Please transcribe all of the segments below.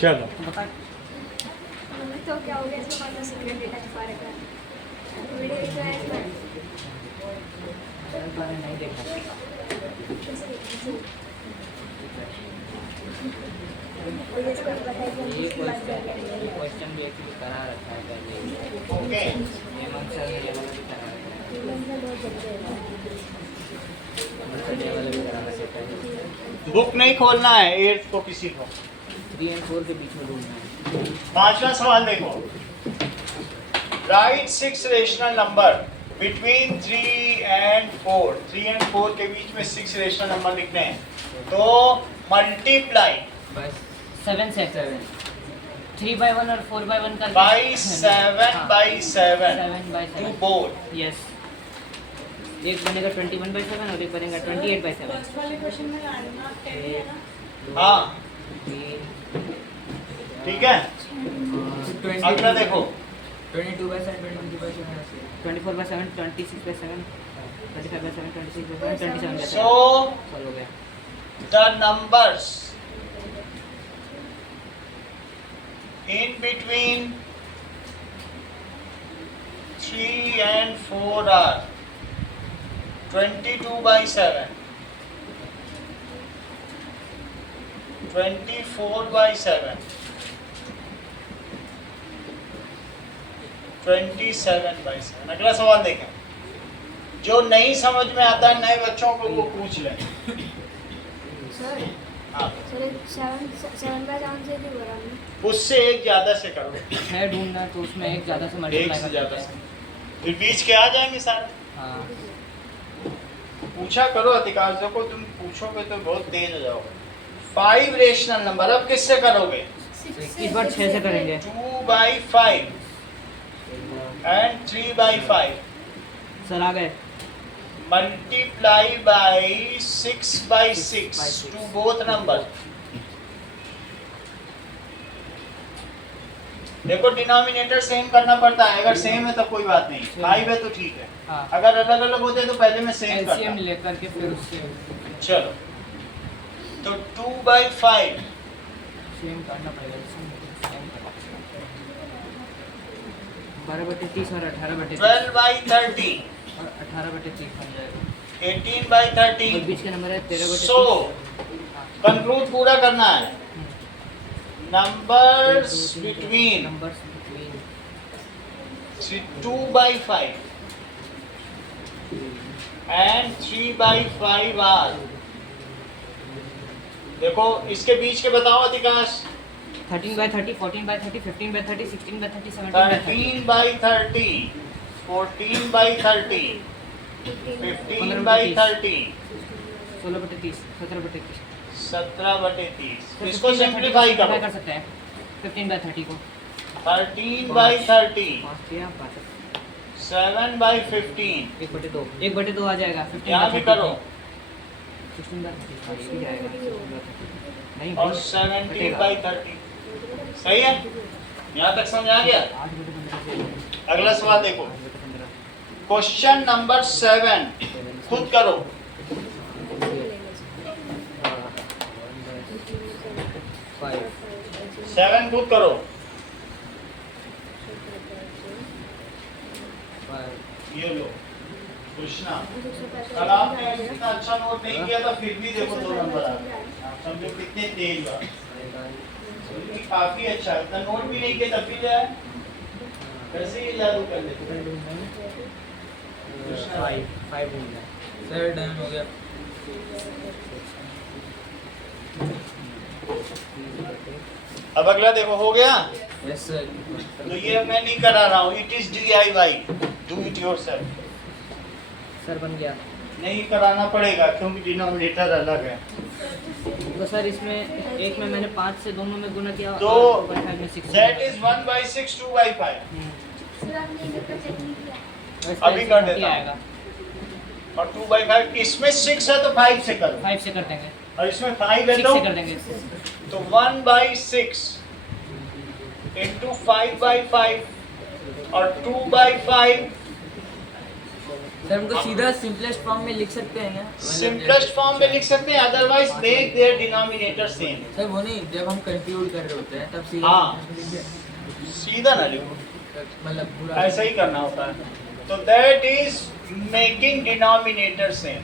चलो बता। तो क्या हो गया, इसको कौन सा सीक्रेट डेटा छुपा रखा है? वीडियो देख रहा है इसमें। मैंने नहीं देखा। और ये इसको बताया कि हम ये किसकी बात कर रहे हैं। क्वेश्चन भी एक्चुअली करा रखा है पहले। ओके ये मंशा ने ये वाला भी करा रखा है। इवेंट में बहुत जल्दी है। मंशा ने ये वाला भी करा रखा है। बुक नहीं खोलना है 8 को किसी को। 3 और 4 के बीच में ढूंढना है। 5वां सवाल देखो, right 6 rational number between 3 and 4। 3 and 4 के बीच में 6 रेशनल नंबर लिखने हैं, तो मल्टीप्लाई बस 7 से 3/1 और 4/1 कर बाई 7/7 टू 7/7 बोथ। यस। एक बनेगा 21/7 और एक बनेगा 28/7। वाले क्वेश्चन में डालना 10 है ना। हाँ ठीक है, अगला देखो 22/7 24/7 26/7 25/7 26/7 27/7। सो सॉल्व हो गया। the numbers in between 3 and 4 are 22/7, 24/7, 27/7। अगला सवाल देखें, जो नहीं समझ में आता है नए बच्चों को वो पूछ लें। सर हाँ, सर 7/7 से क्यों बोला हमने? उससे एक ज्यादा से करो, है ढूंढना तो उसमें एक ज़्यादा से एक मल्टीप्लाई से कर ज्यादा सकते से, हैं। फिर बीच के आ जाएंगे सारे। हाँ पूछा करो अधिकारियों को, तुम पूछोगे तो बहुत तेज हो जाओगे। 5 रेशनल नंबर अब किससे करोगे? इस बार 6 से करेंगे। 2/5 and 3/5 सर आ गए। multiply by 6/6 to both numbers। देखो डिनोमिनेटर सेम करना पड़ता है, अगर सेम है तो कोई बात नहीं, 5 है तो ठीक है, हाँ अगर अलग अलग होते तो पहले मैं सेम एलसीएम करता। लेकर के फिर उससे चलो तो 2/5 सेम करना पड़ेगा। 12/30 और 18/30 12/30 और 18/30 बन जाएगा। 18/30। और बीच का नंबर है 13/30। सो कंक्लूड पूरा करना है, numbers between numbers between 2/5 and 3/5 are। देखो इसके बीच के बताओ अधिकांश। 13/30 14/30 15/30 16/30 17/30 13/30 14/30 15/30 16/30 17/30 17/30। इसको सिंप्लीफाई करो, कर सकते हैं 15/30 को 13/30 5 किया 5 7/15 1/2 1/2 आ जाएगा। यहाँ भी करो 16/30 ये जाएगा नहीं और 70/30। सही है, यहाँ तक समझ आ गया। 8/15 अगला सवाल देखो, क्वेश्चन नंबर 7 खुद करो। 7 खुद करो। ये लो कृष्णा, कल आपने इतना अच्छा नोट नहीं किया था फिर भी देखो 2 नंबर आ गए। आप समझो कितने तेज हुआ, काफी अच्छा। इतना नोट भी नहीं किया तब भी जाए, वैसे ही जादू कर लेते। कृष्णा भाई 5 हो गया। सर टाइम हो गया। अब अगला देखो, हो गया। Yes sir. तो ये मैं नहीं करा रहा हूँ, it is DIY, do it yourself. Sir बन गया। नहीं कराना पड़ेगा क्योंकि डिनोमिनेटर अलग है। तो सर इसमें एक में मैंने 5 से दोनों में गुना किया तो और 2/5 में 6 दैट इज 1/6 2/5। सर आपने ये तो चेक नहीं किया। अभी कर देता हूँ। आएगा। और 2/5 इसमें 6 है तो 5 से करो, 5 से कर देंगे। और इसमें 5 है 6 से कर तो देंगे। 1/6 into 5/5 और 2/5 सर हमको सीधा सिंपलेस्ट फॉर्म में लिख सकते हैं क्या? सिंपलेस्ट फॉर्म में लिख सकते हैं, otherwise make their denominator same. Sir वो नहीं, जब हम कंप्यूट कर रहे होते हैं तब सीधा हाँ। simplest में लिख दिया। सीधा ना लिखो, मतलब पूरा ऐसा ही करना होता है। तो that is making denominator same.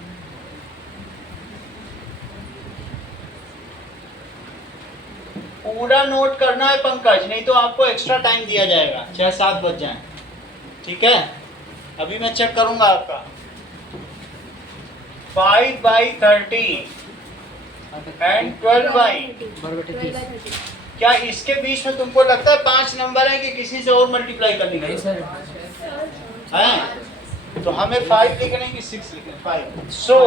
पूरा नोट करना है पंकज, नहीं तो आपको एक्स्ट्रा टाइम दिया जाएगा, 6-7 बज जाए। ठीक है, अभी मैं चेक करूंगा आपका। 5/30 एंड 12/, बराबर 30। क्या इसके बीच में तुमको लगता है 5 नंबर है कि किसी से और मल्टीप्लाई करनी नहीं है? सर, हैं? तो हमें 5 लिखने की 6 लिखने 5। सो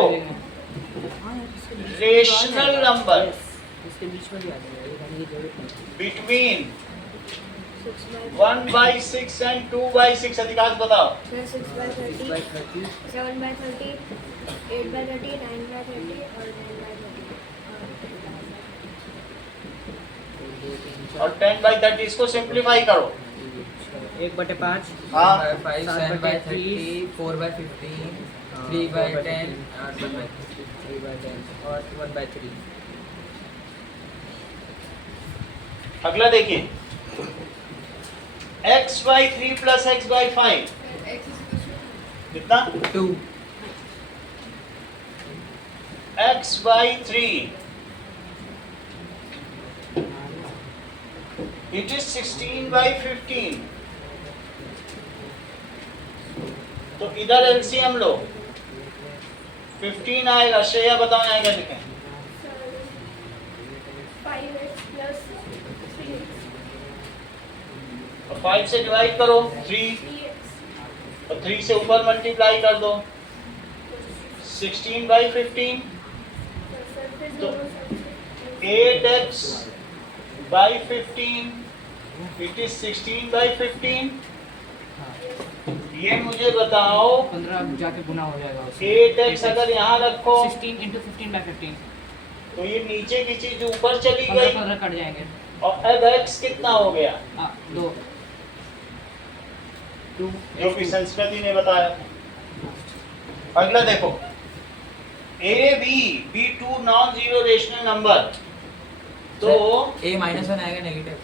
रेशनल नंबर इसके बीच में भी आ जाएगा, ये करने की जरूरत नहीं। बिटवीन 1/6 एंड 2/6 अधिकांश बताओ। 6/30, 6/30 7/30, 8/30, 9/30 और 9/30 और 10/30 इसको सिंप्लीफाई करो। 1/5, हाँ 5 7/30 4/15 3/10 और 1/10 और 1/3। अगला देखिए, x/3 प्लस x/5 कितना? 2 x/3 it is 16/15। तो इधर एलसीएम लो, 15 आएगा। श्रेया बताओ यहाँ क्या लिखें? 5x plus 3x, और 5 से डिवाइड करो 3 3x, और 3 से ऊपर मल्टीप्लाई कर दो 16/15। तो 8x/15 it is 16/15। ये मुझे बताओ 15 जाके गुना हो जाएगा उससे। 8x अगर यहाँ रखो 16 into 15/15, तो ये नीचे की चीज ऊपर चली 15 गई 15 कट जाएंगे। और अब x कितना हो गया? 2 जो कि संस्कृति ने बताया। अगला देखो, b 2 non zero rational number. तो a -1 आएगा नेगेटिव।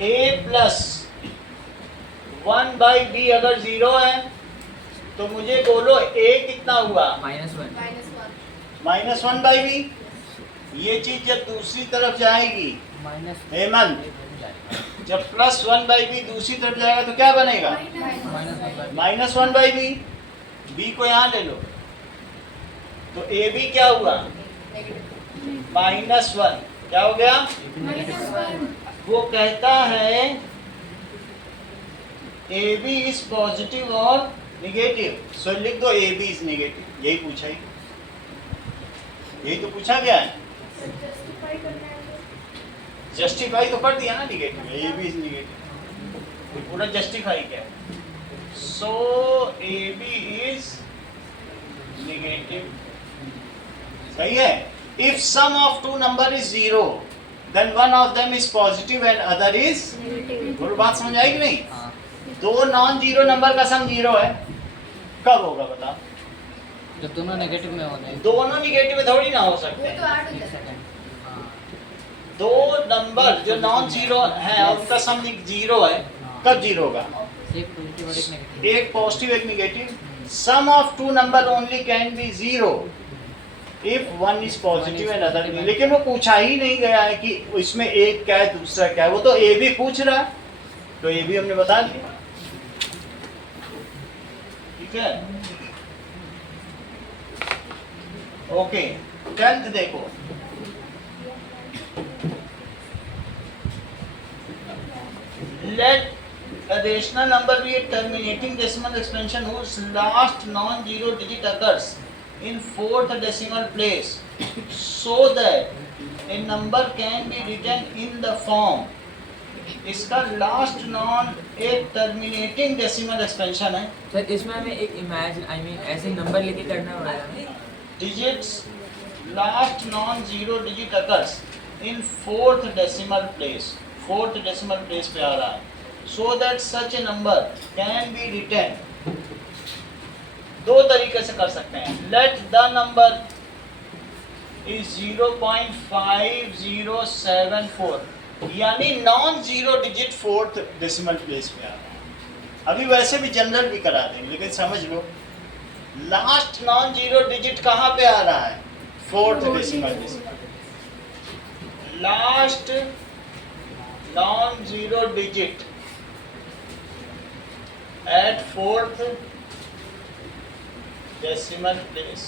a प्लस 1/b अगर 0 है तो मुझे बोलो a कितना हुआ? -1 -1/b। ये चीज जब दूसरी तरफ जाएगी माइनस हेमंत, जब +1/b दूसरी तरफ जाएगा तो क्या बनेगा? -1/b। b को यहाँ ले लो, तो ab क्या हुआ? -1। क्या हो गया? वो कहता है AB इज पॉजिटिव और नेगेटिव। सो लिख दो AB इज नेगेटिव। यही पूछा ही, यही तो पूछा गया है। justify करना है तो जस्टिफाई तो कर दिया ना नेगेटिव, AB इज नेगेटिव। ये पूरा जस्टिफाई क्या? सो AB इज नेगेटिव। सही है। If sum of two number is 0, then one of them is positive and other is negative. बोलो, बात समझ आएगी नहीं? हाँ। दो नॉन जीरो नंबर का सम 0 है, कब होगा बताओ? जब दोनों नेगेटिव में होने। दोनों निगेटिव में थोड़ी ना हो सकते हैं। एक सेकंड। हाँ, दो नंबर जो नॉन जीरो है और उनका सम 0 है, कब 0 होगा? एक पॉजिटिव और एक नेगेटिव। एक पॉजिटिव एक negative. Sum of two number only can be 0 if one is positive and other नहीं। लेकिन वो पूछा ही नहीं गया है कि इसमें एक क्या है दूसरा क्या है। वो तो ए भी पूछ रहा है, तो ए भी हमने बता दिया। ठीक है, ओके। 10th देखो, let a rational number be a terminating decimal expansion whose last non-zero digit occurs in fourth decimal place, so that a number can be written in the form। इसका लास्ट नॉन एक terminating decimal expansion है। Sir इसमें हमें एक imagine ऐसे number लेके करना पड़ेगा। Digits last non zero digit occurs in fourth decimal place. Fourth decimal place पे आ रहा है। So that such a number can be written दो तरीके से कर सकते हैं. लेट द नंबर इज 0.5074, यानी non zero digit fourth decimal place पे आ रहा है. अभी वैसे भी जनरल भी करा देंगे, लेकिन समझ लो लास्ट नॉन जीरो डिजिट कहाँ पे आ रहा है? Fourth decimal place. Last non zero digit at fourth decimal place.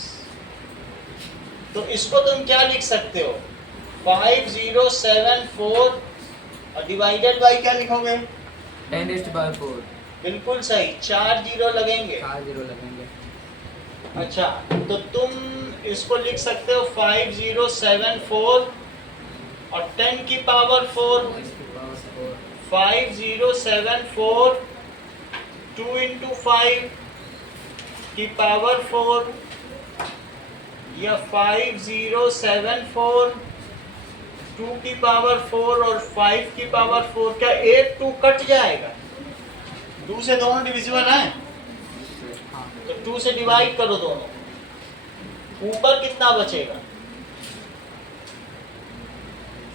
तो इसको तुम क्या लिख सकते हो? 5074 और डिवाइडेड बाई क्या लिखोगे? 10⁴ बिल्कुल सही, 4 जीरो लगेंगे. 4 0 लगेंगे. अच्छा, तो तुम इसको लिख सकते हो 5074 और 10 की पावर 4. 5074 2 into 5 की पावर 4 या 5074 2 की पावर 4 और 5 की पावर 4. क्या 8 2 कट जाएगा? 2 से दोनों डिविजिबल हैं, तो 2 से डिवाइड करो दोनों. ऊपर कितना बचेगा?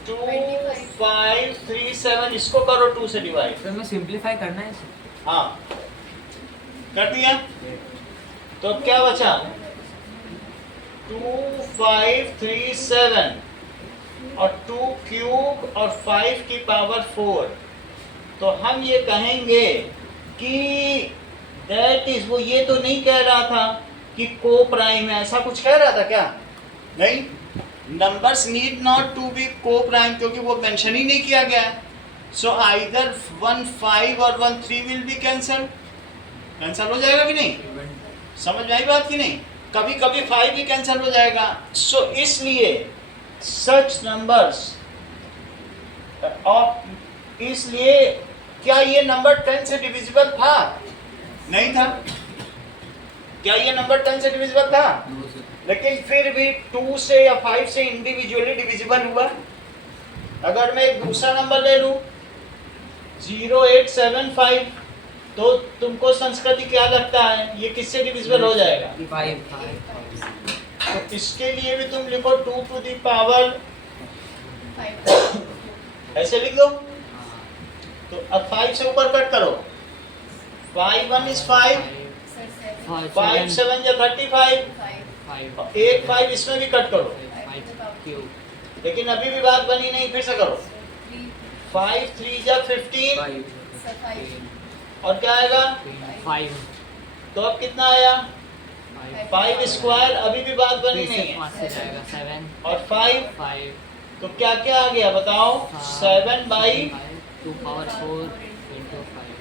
2537. इसको करो 2 से डिवाइड. तो हमें सिंपलीफाई करना है इसे. हाँ, कर दिया. तो अब क्या बचा? 2537 और 2 क्यूब और 5 की पावर 4. तो हम ये कहेंगे कि दैट इज, वो ये तो नहीं कह रहा था कि को प्राइम है, ऐसा कुछ कह रहा था क्या? नहीं, numbers need not to be को प्राइम, क्योंकि वो मेंशन ही नहीं किया गया. सो आइदर 1 5 और 1 3 विल बी कैंसल. कैंसल हो जाएगा कि नहीं? समझ में आई बात कि नहीं? कभी कभी 5 भी कैंसिल हो जाएगा. सो इसलिए सच नंबर्स, और इसलिए क्या ये नंबर 10 से डिविजिबल था? नहीं था. क्या ये नंबर 10 से डिविजिबल था? लेकिन फिर भी 2 से या 5 से इंडिविजुअली डिविजिबल हुआ. अगर मैं एक दूसरा नंबर ले लूं 0875, तो तुमको संस्कृति क्या लगता है ये किससे डिविजिबल हो जाएगा? 5. तो इसके लिए भी तुम लिखो 2 to the power, ऐसे लिख दो. तो अब 5 से ऊपर कट करो. 5 1 is 5, 5 7 या 35, 1 5 इसमें भी कट करो. लेकिन अभी भी बात बनी नहीं, फिर से करो. 5 3 या 15 और क्या आएगा? 5. तो अब कितना आया? 5 स्क्वायर. अभी भी बात बनी नहीं है. 7 और 5, 5 तो क्या क्या आ गया बताओ? 7 बाई 2 power 4 into 5.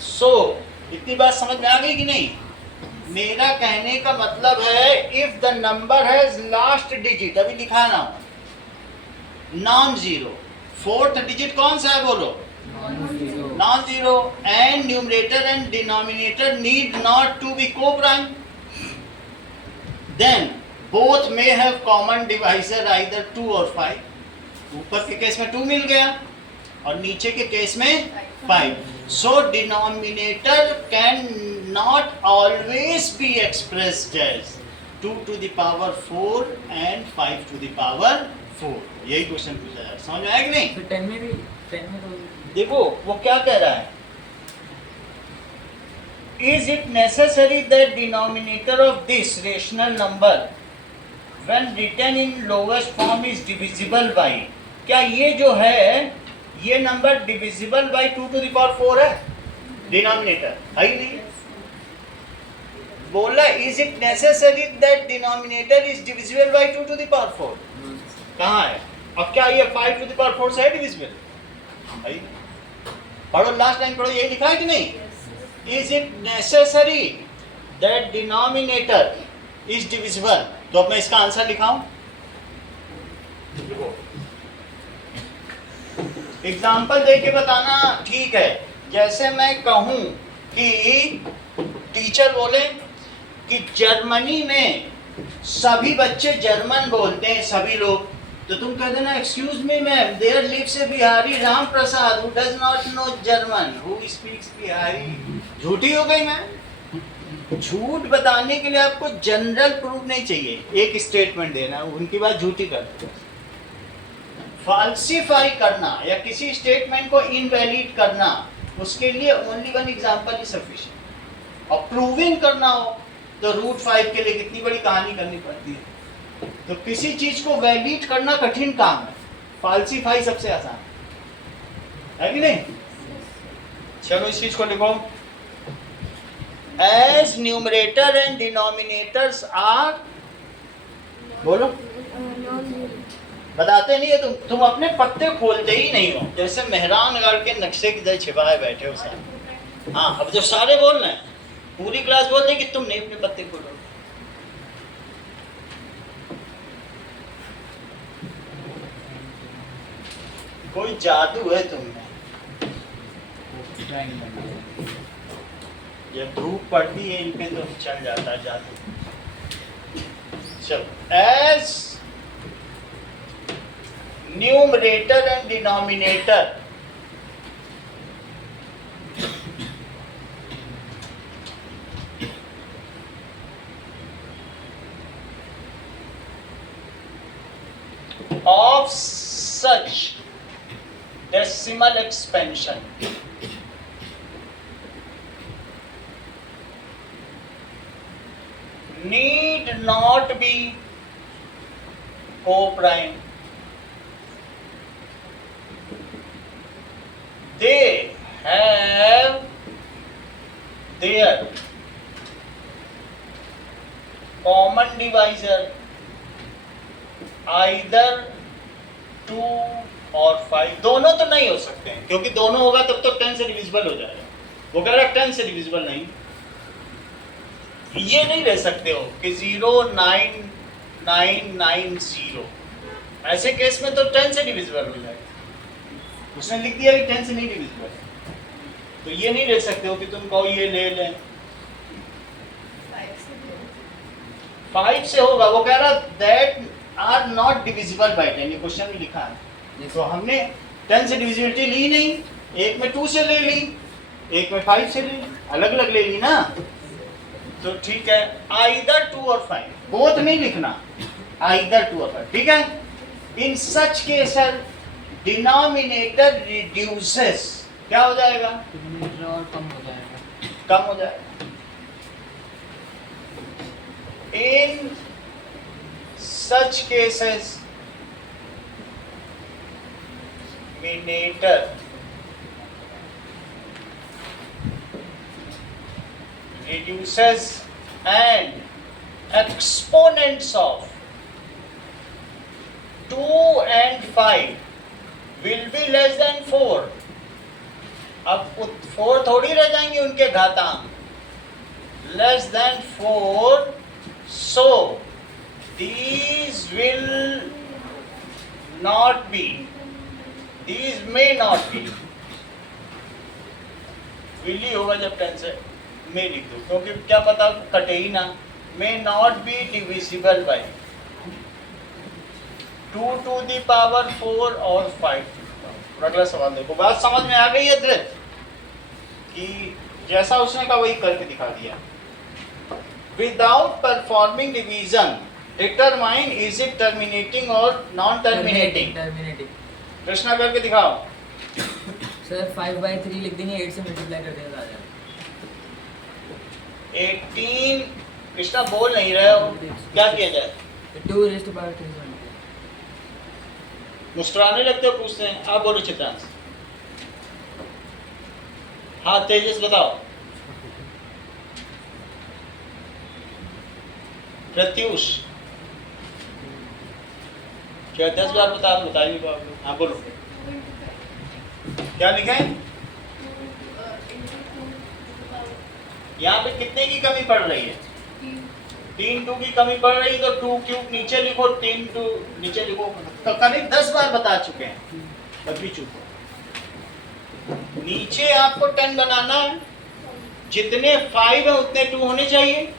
सो इतनी बात समझ में आ गई कि नहीं? मेरा कहने का मतलब है if the number has last digit, अभी लिखा ना नॉन जीरो, फोर्थ डिजिट कौन सा है बोलो? Non zero. And numerator and denominator need not to be को prime. Then both may have common divisor either 2 और 5. ऊपर के केस में 2 मिल गया और नीचे के केस में 5. So denominator can not always be expressed as 2 to the power 4 and 5 to the power 4. यही क्वेश्चन पूछा जा रहा है. समझ में आया कि नहीं? तो 10 में भी 10 में तो देखो वो क्या कह रहा है. Is it necessary that denominator of this rational number when written in lowest form is divisible by, क्या ये जो है ये number divisible by 2 to the power 4 है? डिनोमिनेटर है ही नहीं. बोला is it necessary that denominator is divisible by 2 to the power 4? कहाँ है? अब क्या ये 5 to the power 4 से है डिविजिबल? है ही नहीं. पढ़ो लास्ट लाइन पढ़ो, यही लिखा है कि नहीं? Is it necessary that denominator is divisible. तो अब मैं इसका आंसर लिखाऊं. एग्जाम्पल दे के बताना. ठीक है, जैसे मैं कहूं कि टीचर बोले कि जर्मनी में सभी बच्चे जर्मन बोलते हैं, सभी लोग, तो तुम कह देना excuse me ma'am, there lives a Bihari Ram Prasad who does not know German, who speaks Bihari. झूठी हो गई मैम. झूठ बताने के लिए आपको जनरल प्रूफ नहीं चाहिए, एक स्टेटमेंट देना, उनकी बात झूठी कर दो। फाल्सीफाई करना या किसी स्टेटमेंट को इनवैलिड करना, उसके लिए only one example is sufficient. और प्रूविंग करना हो तो रूट 5 के लिए कितनी बड़ी कहानी करनी पड़ती है। तो किसी चीज को वैलिड करना कठिन काम है, फाल्सीफाई सबसे आसान है कि नहीं। चलो इस चीज को लिखो, as numerator and denominators are, बोलो, बताते नहीं है तुम अपने पत्ते खोलते ही नहीं हो, जैसे मेहरानगढ़ के नक्शे की तरह छिपाए बैठे हो सारे। हाँ, अब जो सारे बोल रहे हैं, पूरी क्लास बोल रही कि तुम नहीं अपने पत्ते खोलो। कोई जादू है तुम में, जब धूप पड़ती है इन पे तो चल जाता है जादू। चलो, as numerator and denominator of such decimal expansion need not be co-prime. They have their common divisor either 2 और 5। दोनों तो नहीं हो सकते हैं, क्योंकि दोनों होगा तब तो 10 से डिविजिबल हो जाएगा। वो कह रहा 10 से डिविजिबल नहीं, ये नहीं रह सकते हो कि 09990। ऐसे केस में तो 10 से डिविजिबल हो जाएगा। उसने लिख दिया कि 10 से नहीं डिविजिबल, तो ये नहीं रह सकते हो कि तुम कहो ये ले लें। 5 से होगा, वो कह रहा that are not divisible by 10, ये क्वेश्चन में लिखा है। तो हमने 10 से डिविजिबिलिटी ली नहीं, एक में 2 से ले ली, एक में 5 से ले ली, अलग अलग ले ली ना। तो ठीक है, आइदर 2 और 5, बोथ नहीं लिखना, आइदर 2 और 5, ठीक है। इन सच केसेस डिनोमिनेटर रिड्यूसेस, क्या हो जाएगा? डिनोमिनेटर और कम हो जाएगा, कम हो जाएगा। इन such cases denominator reduces and exponents of 2 and 5 will be less than 4। अब 4 थोड़ी रह जाएंगे उनके घातांक, less than 4, so these will not be, these may not be, will ही होगा जब 10 से may लिख दो, क्योंकि क्या पता कटे ही ना। may not be divisible by 2 to the power 4 और 5। अगला सवाल देखो, बात समझ में आ गई है धीरज कि जैसा उसने कहा वही करके दिखा दिया। Without performing division, determine is it terminating or non-terminating। Terminating. प्रश्न करके दिखाओ। सर 5/3 लिख देंगे, 8 से मल्टीप्लाई कर देंगे, आ जाएगा। 18 कृष्णा बोल नहीं रहे हो, क्या किया जाए? 2⁻3। मुस्कुराने लगते हो, पूछते हैं। आप बोलो चित्रांश। हाँ तेजस बताओ। प्रत्युष क्या 10 बार बताइए। हाँ बोलो, क्या लिखे? यहाँ पे कितने की कमी पड़ रही है? 3 2 की कमी पड़ रही है, तो 2 क्यूब नीचे लिखो, 3 2 नीचे लिखो। तो करीब 10 बार बता चुके हैं, तब भी चुप हो। नीचे आपको 10 बनाना है, जितने 5 है उतने 2 होने चाहिए।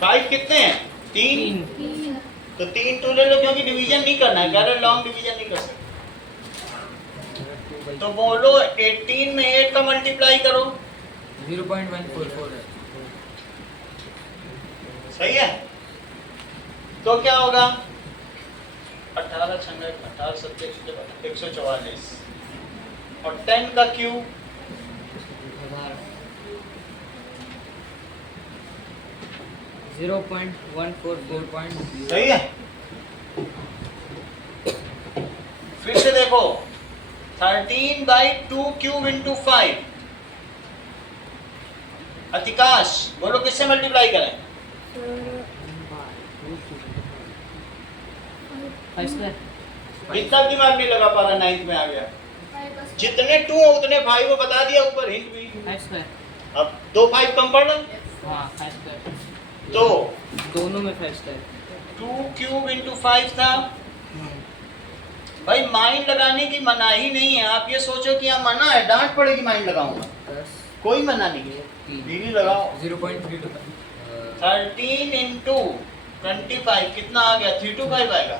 5 कितने हैं? 3। तो 3 2 ले लो, क्योंकि डिवीजन नहीं करना है, कह रहे लॉन्ग डिवीजन नहीं कर सकते। तो बोलो 18 में 8 का मल्टीप्लाई करो, 0.144 है। सही है? तो क्या होगा? 18 छंगे 18 सत्ते 144 और 10 का क्यूब 0.144. सही है? फिर से देखो 13/2 क्यूब इंटू 5। अतिकाश बोलो किससे मल्टीप्लाई करें? 5 स्क्वायर. इतना दिमाग नहीं लगा पा रहा, 9th में आ गया। जितने 2 उतने 5 वो बता दिया ऊपर हिंट भी। 5 स्क्वायर. अब 2 5 कम पड़ रहा हाँ 5 स्क्वायर. तो दोनों में 5 स्क्वायर. 2 क्यूब इंटू 5 था। भाई माइंड लगाने की मनाही नहीं है। आप ये सोचो कि यहाँ मना है, डांट पड़ेगी माइंड लगाऊंगा, कोई मना नहीं है, दीदी लगाओ। 0.325. 13 इंटू 25 कितना आ गया? 325 आएगा।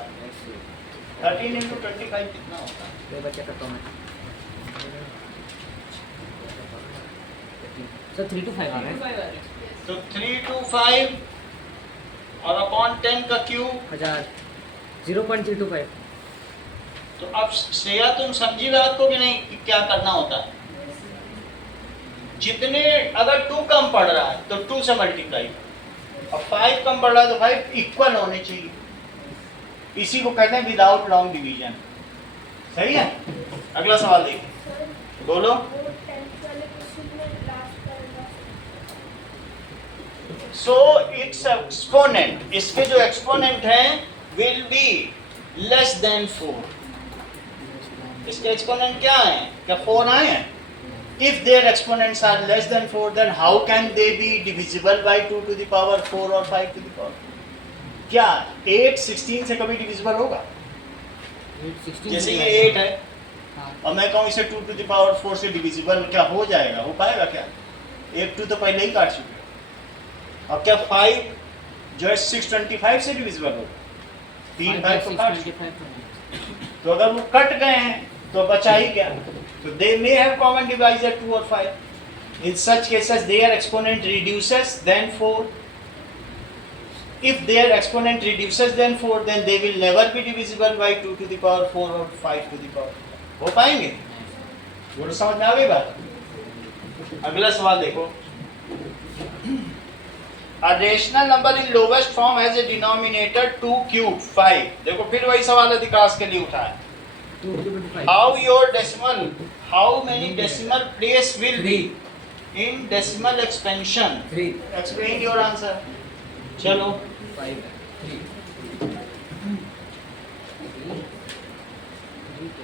13 इंटू 25 कितना होता है? ये बच्चा करता हूँ मैं. सर 3 to 5 आ रहा है. तो 3 to 5 और अपॉन 10 का क्यूब 1000. 0.325. तो अब श्रेया तुम समझी बात को कि नहीं कि क्या करना होता है? जितने अगर 2 कम पड़ रहा है तो 2 से मल्टीप्लाई, और 5 कम पड़ रहा है तो 5 इक्वल होने चाहिए। इसी को कहते हैं विदाउट लॉन्ग डिवीजन। सही है? अगला सवाल देखिए, बोलो। सो इट्स एक्सपोनेंट, इसके जो एक्सपोनेंट हैं विल बी लेस देन 4। इसके एक्सपोनेंट क्या है? क्या 4 आए हैं? If their exponents are less than 4, then how can they be divisible by 2 to the power 4 or 5 to the power? क्या 8 16 से कभी डिविजिबल होगा? जैसे ये 8 है और मैं कहूँ इसे 2 to the power 4 से डिविजिबल क्या हो जाएगा? हो पाएगा क्या? 1 2 तो पहले ही काट चुके हो। और क्या 5 जो है 625 से डिविजिबल होगा? 3 5 को काट चुके। तो अगर वो कट गए हैं तो बचा ही क्या? So they may have common divisor 2 or 5. In such cases, their exponent reduces then 4. If their exponent reduces then 4, then they will never be divisible by 2 to the power 4 or 5 to the power. हो पाएंगे? वो समझ में आ गई बात? अगला सवाल देखो। A rational number in lowest form has a denominator 2 cube 5. देखो फिर वही सवाल अधिकाश के लिए उठा है। How many decimal place will be in decimal expansion? 3. Explain your answer. चलो 5. 3.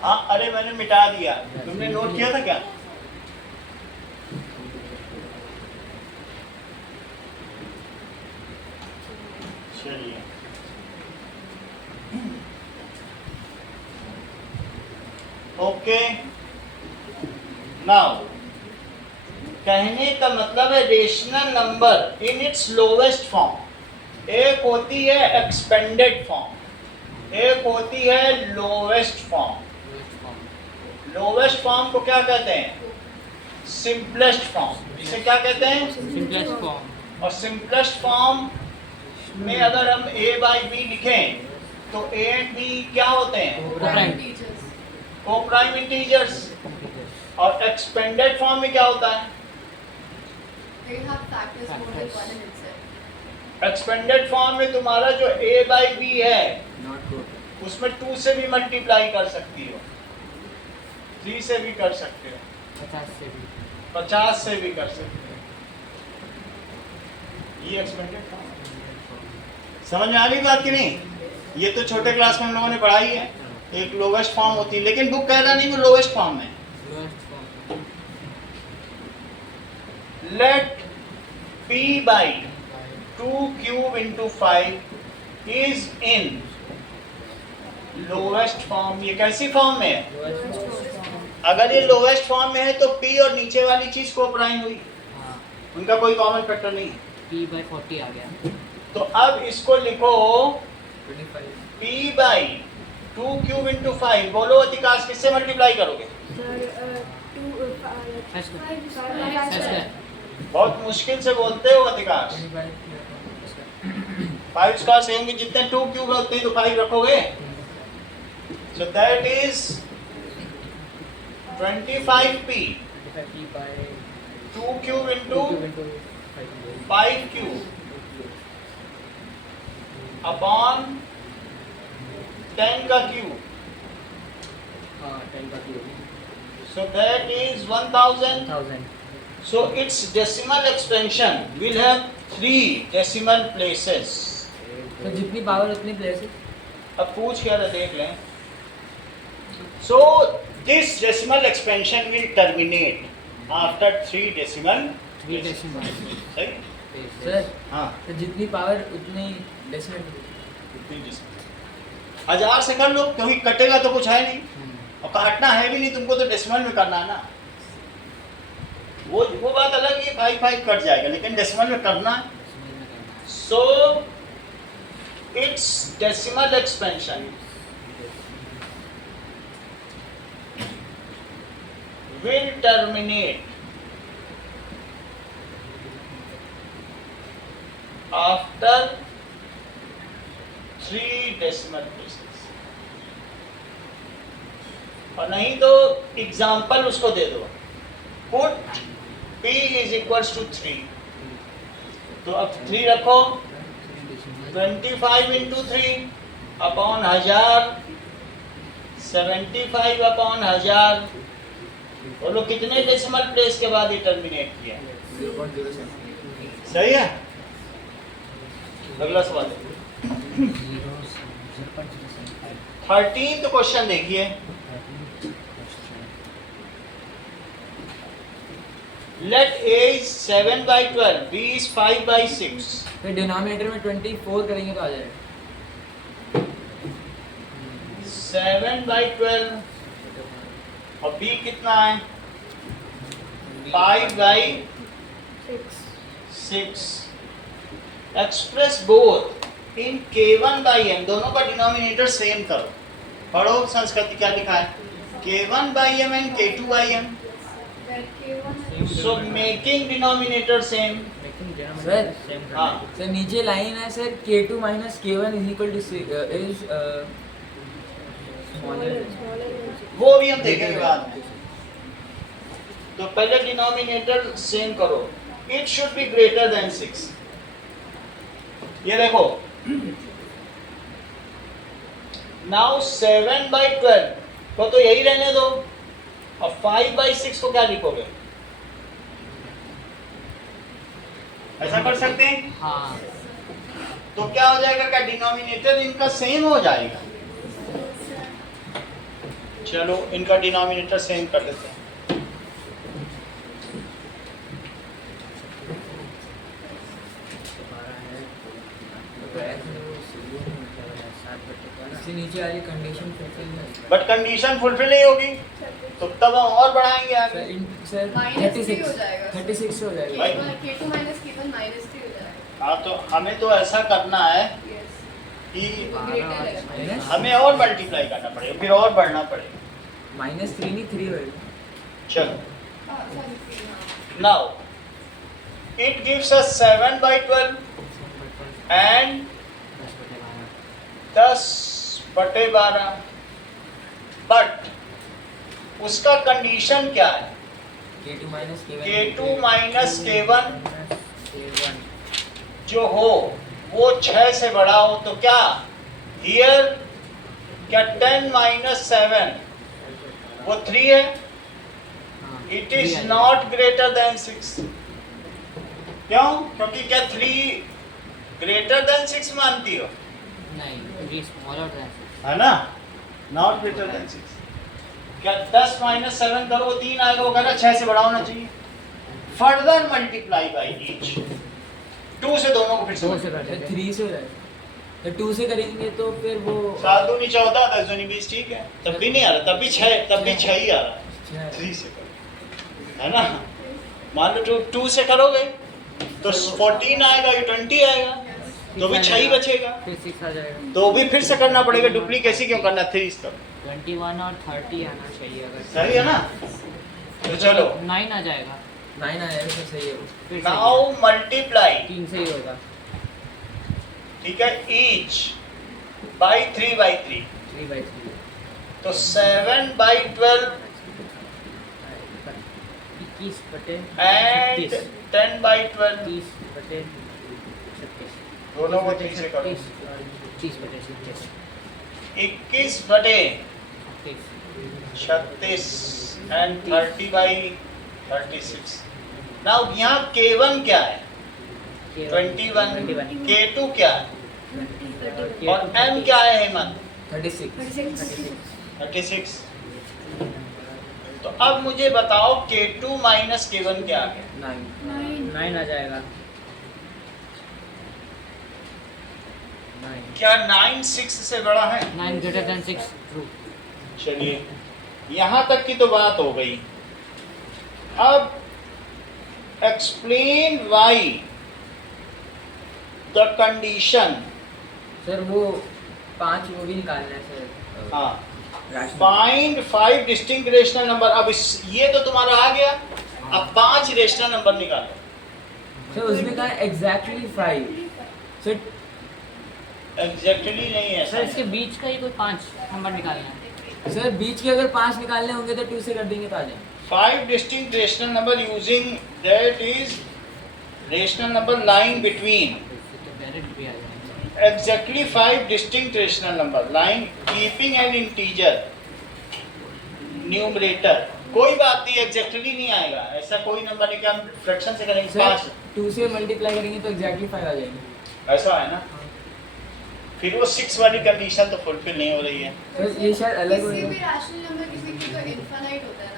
हाँ, अरे मैंने मिटा दिया, तुमने नोट किया था क्या? चलिए ओके। नाउ कहने का मतलब है rational number in its lowest form. एक होती है एक्सपेंडेड फॉर्म, एक होती है लोवेस्ट फॉर्म। लोवेस्ट फॉर्म को क्या कहते हैं? Simplest form. इसे क्या कहते हैं? Simplest form. और सिंपलेस्ट फॉर्म में अगर हम a by b लिखें तो a and b क्या होते हैं? Coprime integers. और एक्सपेंडेड फॉर्म में क्या होता है? एक्सपेंडेड फॉर्म में तुम्हारा जो a by b है उसमें 2 से भी मल्टीप्लाई कर सकती हो, 3 से भी कर सकते हो, 50 से भी कर सकते हो। ये एक्सपेंडेड फॉर्म समझ में आ गई बात कि नहीं? ये तो छोटे क्लास में हम लोगों ने पढ़ाई है। एक लोवेस्ट फॉर्म होती है, लेकिन बुक कह रहा नहीं वो लोवेस्ट फॉर्म है। Let p by 2 cube into 5 is in lowest form. ये कैसी फॉर्म में है? अगर ये लोवेस्ट फॉर्म में है तो p और नीचे वाली चीज को प्राइम हुई, उनका कोई कॉमन फैक्टर नहीं है। p by 40 आ गया। तो अब इसको लिखो 25. p by 2 cube into 5। बोलो अतिकाश किससे मल्टीप्लाई करोगे? बहुत मुश्किल से बोलते हो अतिकाश। 25. 5 स्क्वायर सेम कि जितने 2 क्यूब है उतने तो 5 रखोगे। So that is 25p 25p by 2 cube into 2 cube into 5 cube upon 10 का क्यूब। हाँ 10 का cube So that is 1000. 1000 So its decimal expansion will have 3 decimal places. तो जितनी पावर उतनी प्लेसेस। अब पूछ क्या रहा देख लें। So this decimal expansion will terminate after 3 decimal 3 decimal सही? सर हाँ तो जितनी पावर उतनी डेसिमल। 1000 से कर लो क्योंकि कटेगा तो कुछ है नहीं और काटना है भी नहीं, तुमको तो डेसिमल में करना है ना। वो बात अलग है, 5 कट जाएगा लेकिन डेसिमल में करना है। So it's decimal expansion will terminate after 3 decimal places। और नहीं तो एग्जाम्पल उसको दे दो, put p is equals to 3। तो अब 3 रखो, 25 इंटू 3 अपॉन 1000, 75 अपॉन 1000। बोलो कितने डेसिमल प्लेस के बाद ये टर्मिनेट किया? 0.07। सही है। अगला सवाल 13th क्वेश्चन देखिए। Let a is 7 by 12, b is 5 by 6. फिर डिनोमिनेटर में 24 करेंगे तो आ जाएगा। 7 by 12 और b कितना है? 5 by 6. Express both in k1 by m, दोनों का डिनोमिनेटर सेम करो। पढ़ो संस्कृति क्या लिखा है? k1 by m and k2 by m. So making denominator same. Sir हाँ सर नीचे लाइन है sir k2 minus k1 is equal to is वो भी हम देखेंगे बाद में। तो पहले डिनोमिनेटर सेम करो। It should be greater then 6। ये देखो नाउ 7 by 12 को तो यही रहने दो और 5 by 6 को क्या लिखोगे? ऐसा कर सकते हैं? हाँ तो क्या हो जाएगा? क्या डिनोमिनेटर इनका सेम हो जाएगा? चलो इनका डिनोमिनेटर सेम कर देते हैं। इससे नीचे वाली कंडीशन फुलफिल नहीं। बट कंडीशन फुलफिल नहीं होगी तो तब हम और बढ़ाएंगे आगे। सर सर -3 हो जाएगा। 36 से हो जाएगा। k2 minus k1 -3 हो जाएगा। हाँ तो हमें तो ऐसा करना है Yes. कि Greater है। माइनस हमें और मल्टीप्लाई करना पड़ेगा, फिर और बढ़ना पड़ेगा। -3 नहीं 3 होएगा। चलो Sorry, 3 हाँ। Now it gives us 7 by 12 and 10/12। But उसका कंडीशन क्या है? k2 minus k2 minus k1 k1 जो हो वो 6 से बड़ा हो तो क्या हियर क्या 10 minus 7 वो 3 है। It is not greater than 6। क्यों? क्योंकि क्या 3 ग्रेटर देन 6 मानती हो? नहीं 3 smaller than 6 है ना? Not greater than 6। क्या 10 minus 7 करो वो 3 आएगा, वो कह रहा 6 से बड़ा होना चाहिए। Further multiply by each. 2 से दोनों को फिर से 2 से सर कर 3 से हो जाएगा। तो 2 से करेंगे तो फिर वो 7 दूनी 14, 10 दूनी 20 ठीक है। तब भी नहीं आ रहा, तब भी 6 ही आ रहा है। 3 से करो है ना? मान लो 2 से करोगे तो 14 आएगा, ये 20 आएगा, तो भी 6 ही बचेगा। फिर 6 आ जाएगा। तो भी फिर से करना पड़ेगा, डुप्लीकेसी क्यों करना? 3 करो। 21 और 30 आना चाहिए अगर सही है ना? तो चलो 9 आ जाएगा। 9 आएगा तो सही है। फिर नाउ मल्टीप्लाई 3 से ही होगा। ठीक है, ईच बाई 3/3, 3/3 तो 7/12 21 बटे एंड 10/12 30/36 दोनों को 3 से करो। 30/36 21 बटे 36 एंड 30/36। नाउ यहाँ K1 क्या है? 21, K2 क्या है और M क्या है हेमंत? 36 36। तो अब मुझे बताओ K2 माइनस K1 क्या आ गया? 9 आ जाएगा। 9 क्या 9 6 से बड़ा है? 9 greater than 6 ट्रू। चलिए यहाँ तक की तो बात हो गई। अब explain why the condition. Sir वो 5 वो भी निकालना है सर। हाँ, rational. Find 5 distinct rational number. अब ये तो तुम्हारा आ गया, अब 5 रेशनल नंबर निकालो। सर उसमें कहा एग्जैक्टली 5। सर एग्जैक्टली नहीं है सर इसके बीच का ही कोई 5 नंबर निकालना है। सर बीच के अगर 5 निकालने होंगे तो 2 से कर देंगे तो आ जाएंगे। 5 distinct rational number using that is rational number lying between direct भी आ जाएगा। exactly 5 distinct rational number lying keeping an integer numerator। कोई बात नहीं, एग्जैक्टली नहीं आएगा, ऐसा कोई नंबर नहीं कि हम फ्रैक्शन से करेंगे। 5 सर 2 से मल्टीप्लाई करेंगे तो एग्जैक्टली 5 आ जाएंगे। ऐसा है ना, फिर वो 6 वाली कंडीशन तो फुलफिल नहीं हो रही है। सर ये शायद अलग किसी भी होगा। रैशनल नंबर किसी की तो इनफाइनाइट होता है ना।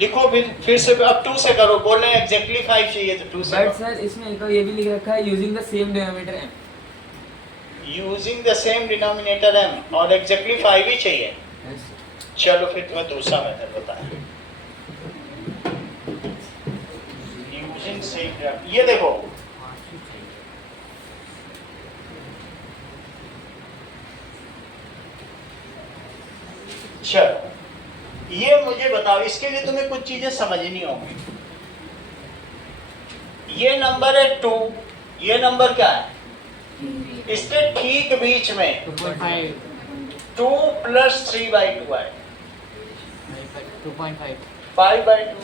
लिखो फिर से अब 2 से करो। बोल रहे हैं एग्जैक्टली 5 चाहिए तो 2 से बट करो। सर इसमें एक और ये भी लिख रखा है using the same denominator m। Using the same denominator m और एग्जैक्टली 5 ही चाहिए। चलो फिर तुम्हें दूसरा मेथड बताएं। यूजिंग सेम, ये देखो चलो ये मुझे बताओ, इसके लिए तुम्हें कुछ चीजें समझनी होंगी। ये नंबर है 2, ये नंबर क्या है? इसके ठीक बीच में 2.5 2 प्लस 3/2 है, 2.5 5/2।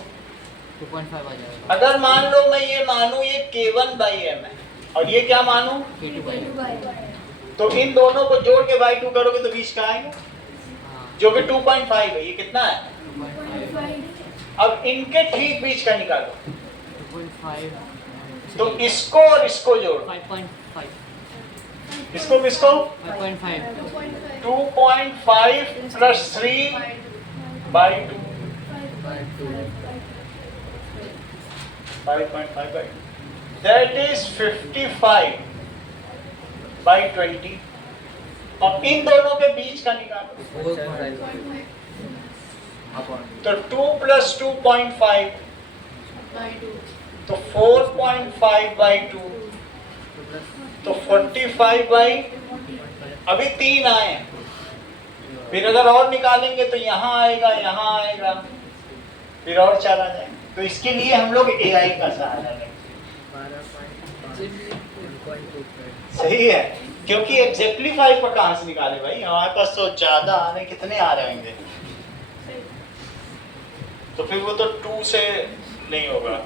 2.5 आ जाएगा। अगर मान लो मैं ये मानूं ये K1/m है और ये क्या मानूं, K2/2 तो इन दोनों को जोड़ के by 2 करोगे तो बीच का आएगा, हाँ जो कि 2.5 है। ये कितना है? 2.5 अब इनके ठीक बीच का निकालो, 2.5 तो इसको और इसको जोड़ो। 5.5 इसको किसको? 5.5 2.5 प्लस 3/2 5.5/2 that is 55/20 और इन दोनों के बीच का निकालो। तो 2 प्लस 2.5 तो 4.5/2 तो 45 अभी 3 आए, फिर अगर और निकालेंगे तो यहाँ आएगा, यहाँ आएगा, फिर और 4 आ जाएंगे। तो इसके लिए हम लोग AI का सहारा लेंगे। सही है, क्योंकि एग्जैक्टली 5 पर कहाँ से निकाले भाई, हमारे पास तो ज्यादा आने कितने आ रहे होंगे, तो फिर वो तो 2 से नहीं होगा।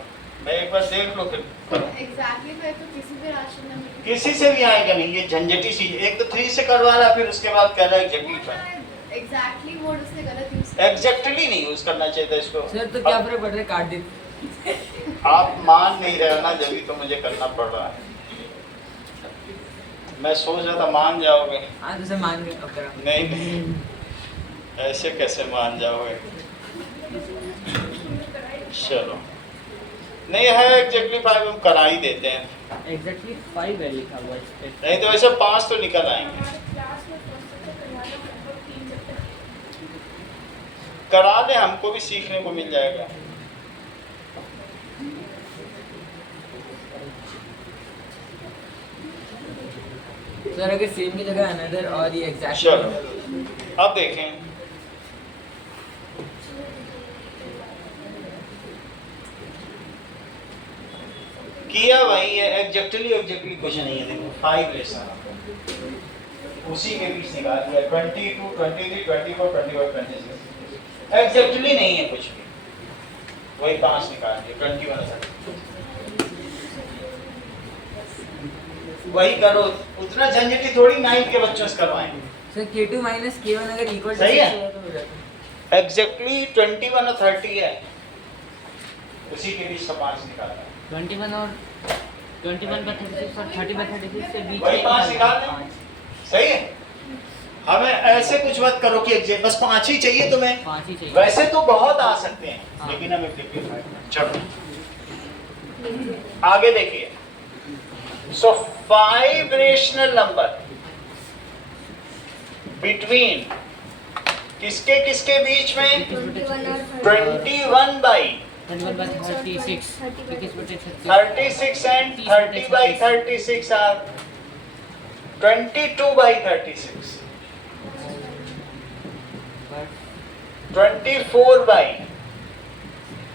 मैं एक बार देख लो फिर एग्जैक्टली 5 तो किसी भी रैशनल नंबर किसी से भी आएगा नहीं, ये झंझटी चीज। एक तो 3 से करवा रहा, फिर उसके बाद कह रहा है एग्जैक्टली 5। एग्जैक्टली वर्ड उसने गलत यूज एग्जैक्टली नहीं यूज करना चाहिए था इसको। सर तो क्या फर्क पड़ रहा है, काट दे। आप मान नहीं रहे हो ना, जब भी तो मुझे करना पड़ रहा है। मैं सोच रहा था मान जाओगे, हाँ तो सर मान गए अब करा। नहीं नहीं, ऐसे कैसे मान जाओगे। चलो नहीं है एग्जैक्टली 5, हम करा ही देते हैं, एग्जैक्टली 5 है लिखा हुआ इस पे। नहीं तो ऐसे 5 तो निकल आएंगे। करा ले, हमको भी सीखने को मिल जाएगा। सर अगर सेम की जगह अनदर और ये एग्जैक्ट। चलो अब देखें, किया वही है, एग्जैक्टली क्वेश्चन नहीं है। देखो 5 रेशनल नंबर उसी के बीच निकाल दिया, 22, 23, 24, 25, 26। एग्जैक्टली नहीं है कुछ भी, वही 5 निकाल दिया, 21। वही करो, उतना झंझटी थोड़ी 9th के बच्चों से करवाएं। सर K2 माइनस K1 अगर इक्वल सही है? तो हो जाता है। एग्जैक्टली 21 और 30 है, उसी के बीच का 5 निकालना। 21 और 21 by 36 और 30 by 36 से बीच वही में 5 निकाल निकालना है। दें। सही है? हमें ऐसे कुछ मत करो कि बस 5 ही चाहिए तुम्हें। 5 ही चाहिए। वैसे तो बहुत आ सकते हैं, हाँ। लेकिन हमें चलो आगे देखिए। सो 5 रेशनल नंबर बिटवीन किसके किसके बीच में? 21 बाई 21 by 36 21 बटे 36 36 and 30 by 36 are 22 by 36, 24 by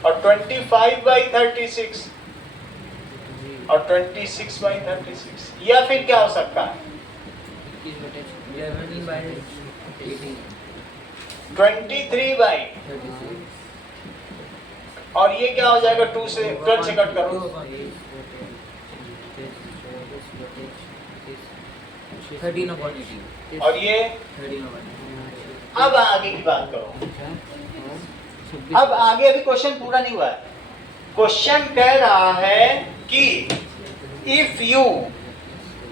और 25 by 36 और 26 by 36, या फिर क्या हो सकता है? 21 बटे 11 by 18 23 by 36 और ये क्या हो जाएगा? 2 से 12 से कट करो, 13/18 और ये 13/18 अब आगे की बात करो। अब आगे अभी क्वेश्चन पूरा नहीं हुआ है। क्वेश्चन कह रहा है कि if you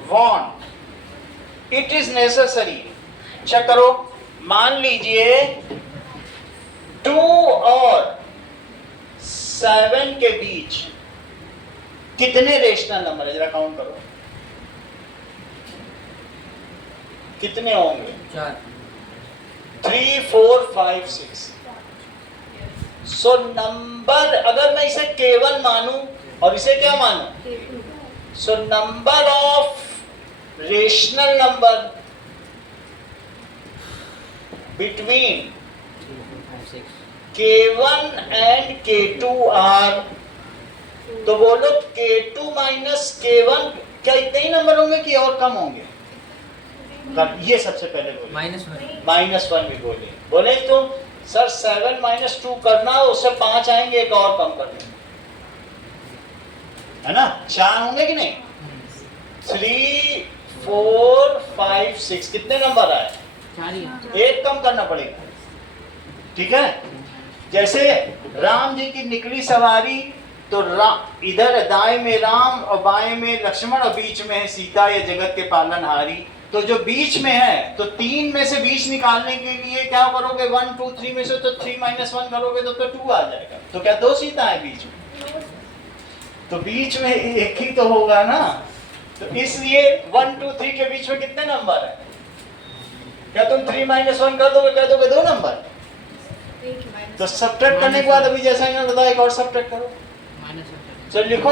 want it is necessary, check करो, मान लीजिए 2 और 7 के बीच कितने रेशनल नंबर है? जरा काउंट करो, कितने होंगे? 4 3, 4, 5, 6। सो नंबर, अगर मैं इसे K1 मानूं और इसे क्या मानूं? So number of rational number between K1 and K2 are, तो बोलो K2 माइनस K1, क्या इतने ही नंबर होंगे कि और कम होंगे? ये सबसे पहले बोले -1 भी बोले तो सर 7 - 2 करना, उससे 5 आएंगे, एक और कम कर देंगे, है ना? 4 होंगे कि नहीं? 3, 4, 5, 6 कितने नंबर आए? 4 ही है। एक कम करना पड़ेगा, ठीक है? जैसे राम जी की निकली सवारी, तो इधर दाएं में राम और बाएं में लक्ष्मण और बीच में है सीता, ये जगत के पालनहारी। तो जो बीच में है, तो 3 में से 20 निकालने के लिए क्या करोगे? 1, 2, 3 में से तो 3 - 1 करोगे तो 2 आ जाएगा। तो क्या 2 सीता है बीच में? तो बीच में एक ही तो होगा ना। तो इसलिए 1, 2, 3 के बीच में कितने नंबर है? क्या तुम 3 - 1 कर दोगे? कह दोगे 2 नंबर। तो सब्ट्रैक्ट करने के बाद अभी जैसा इन्होंने बताया, एक और सब्ट्रैक्ट करो। तो लिखो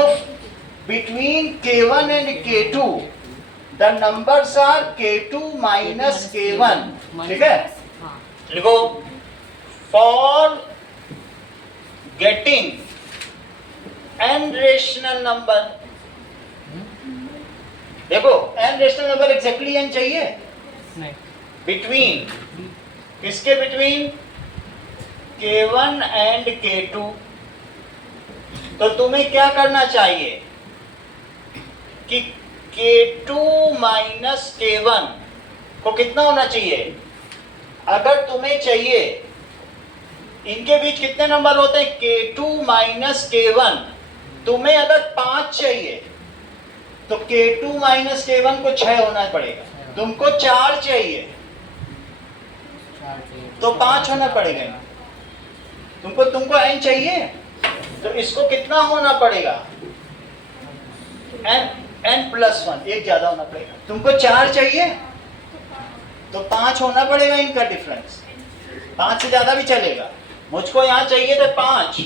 between K1 and K2 the numbers are K2 minus K1, ठीक है? हाँ। लिखो for getting n rational number. देखो n rational number exactly n चाहिए नहीं, बिटवीन, किसके बिटवीन? K1 and K2। तो तुम्हें क्या करना चाहिए कि K2 माइनस K1 को कितना होना चाहिए? अगर तुम्हें चाहिए, इनके बीच कितने नंबर होते हैं? K2 minus K1। तुम्हें अगर 5 चाहिए तो K2 माइनस K1 को 6 होना पड़ेगा। तुमको 4 चाहिए 4 चाहिए तो 5 होना पड़ेगा। तुमको n चाहिए तो इसको कितना होना पड़ेगा? n + 1, एक ज्यादा होना पड़ेगा। तुमको 4 चाहिए तो 5 होना पड़ेगा, इनका डिफरेंस। 5 से ज्यादा भी चलेगा। मुझको यहाँ चाहिए तो 5,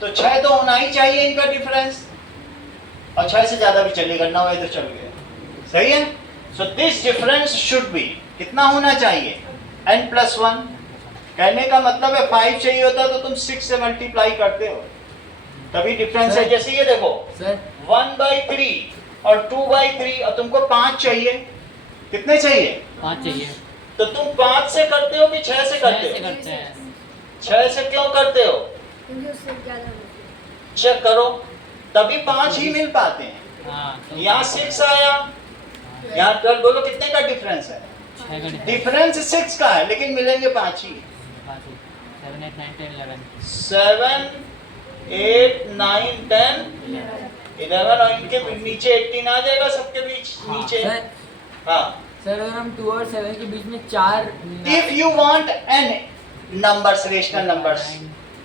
तो 6 तो होना ही चाहिए इनका डिफरेंस, और 6 से ज्यादा भी चलेगा, 9 है तो चल गया। सही है? So this difference should be, कितना होना चाहिए? n + 1। कहने का मतलब है 5 चाहिए होता तो तुम 6 से मल्टीप्लाई करते हो, तभी डिफरेंस है। सर। जैसे ये देखो सर 1/3 और 2/3 और तुमको 5 चाहिए, कितने चाहिए? 5 चाहिए। तो तुम 5 से करते हो कि 6 से 6 करते से हो? करते हैं। 6 से क्यों करते हो? क्योंकि उससे ज़्यादा होती है। चेक करो, तभी 5 ही मिल पाते हैं। हाँ तो यहाँ 6 आया, यहाँ 12, बोलो कितने का डिफरेंस है? 6 का difference। डिफरेंस 6 का है, लेकिन मिलेंगे 5 ही। 7 8 9 10 11 7 8 9 10 11 और इनके नीचे 18 आ जाएगा सबके बीच हाँ। नीचे। सर हाँ, सर अगर हम 2 और 7 के बीच में 4 if you want n numbers, rational numbers,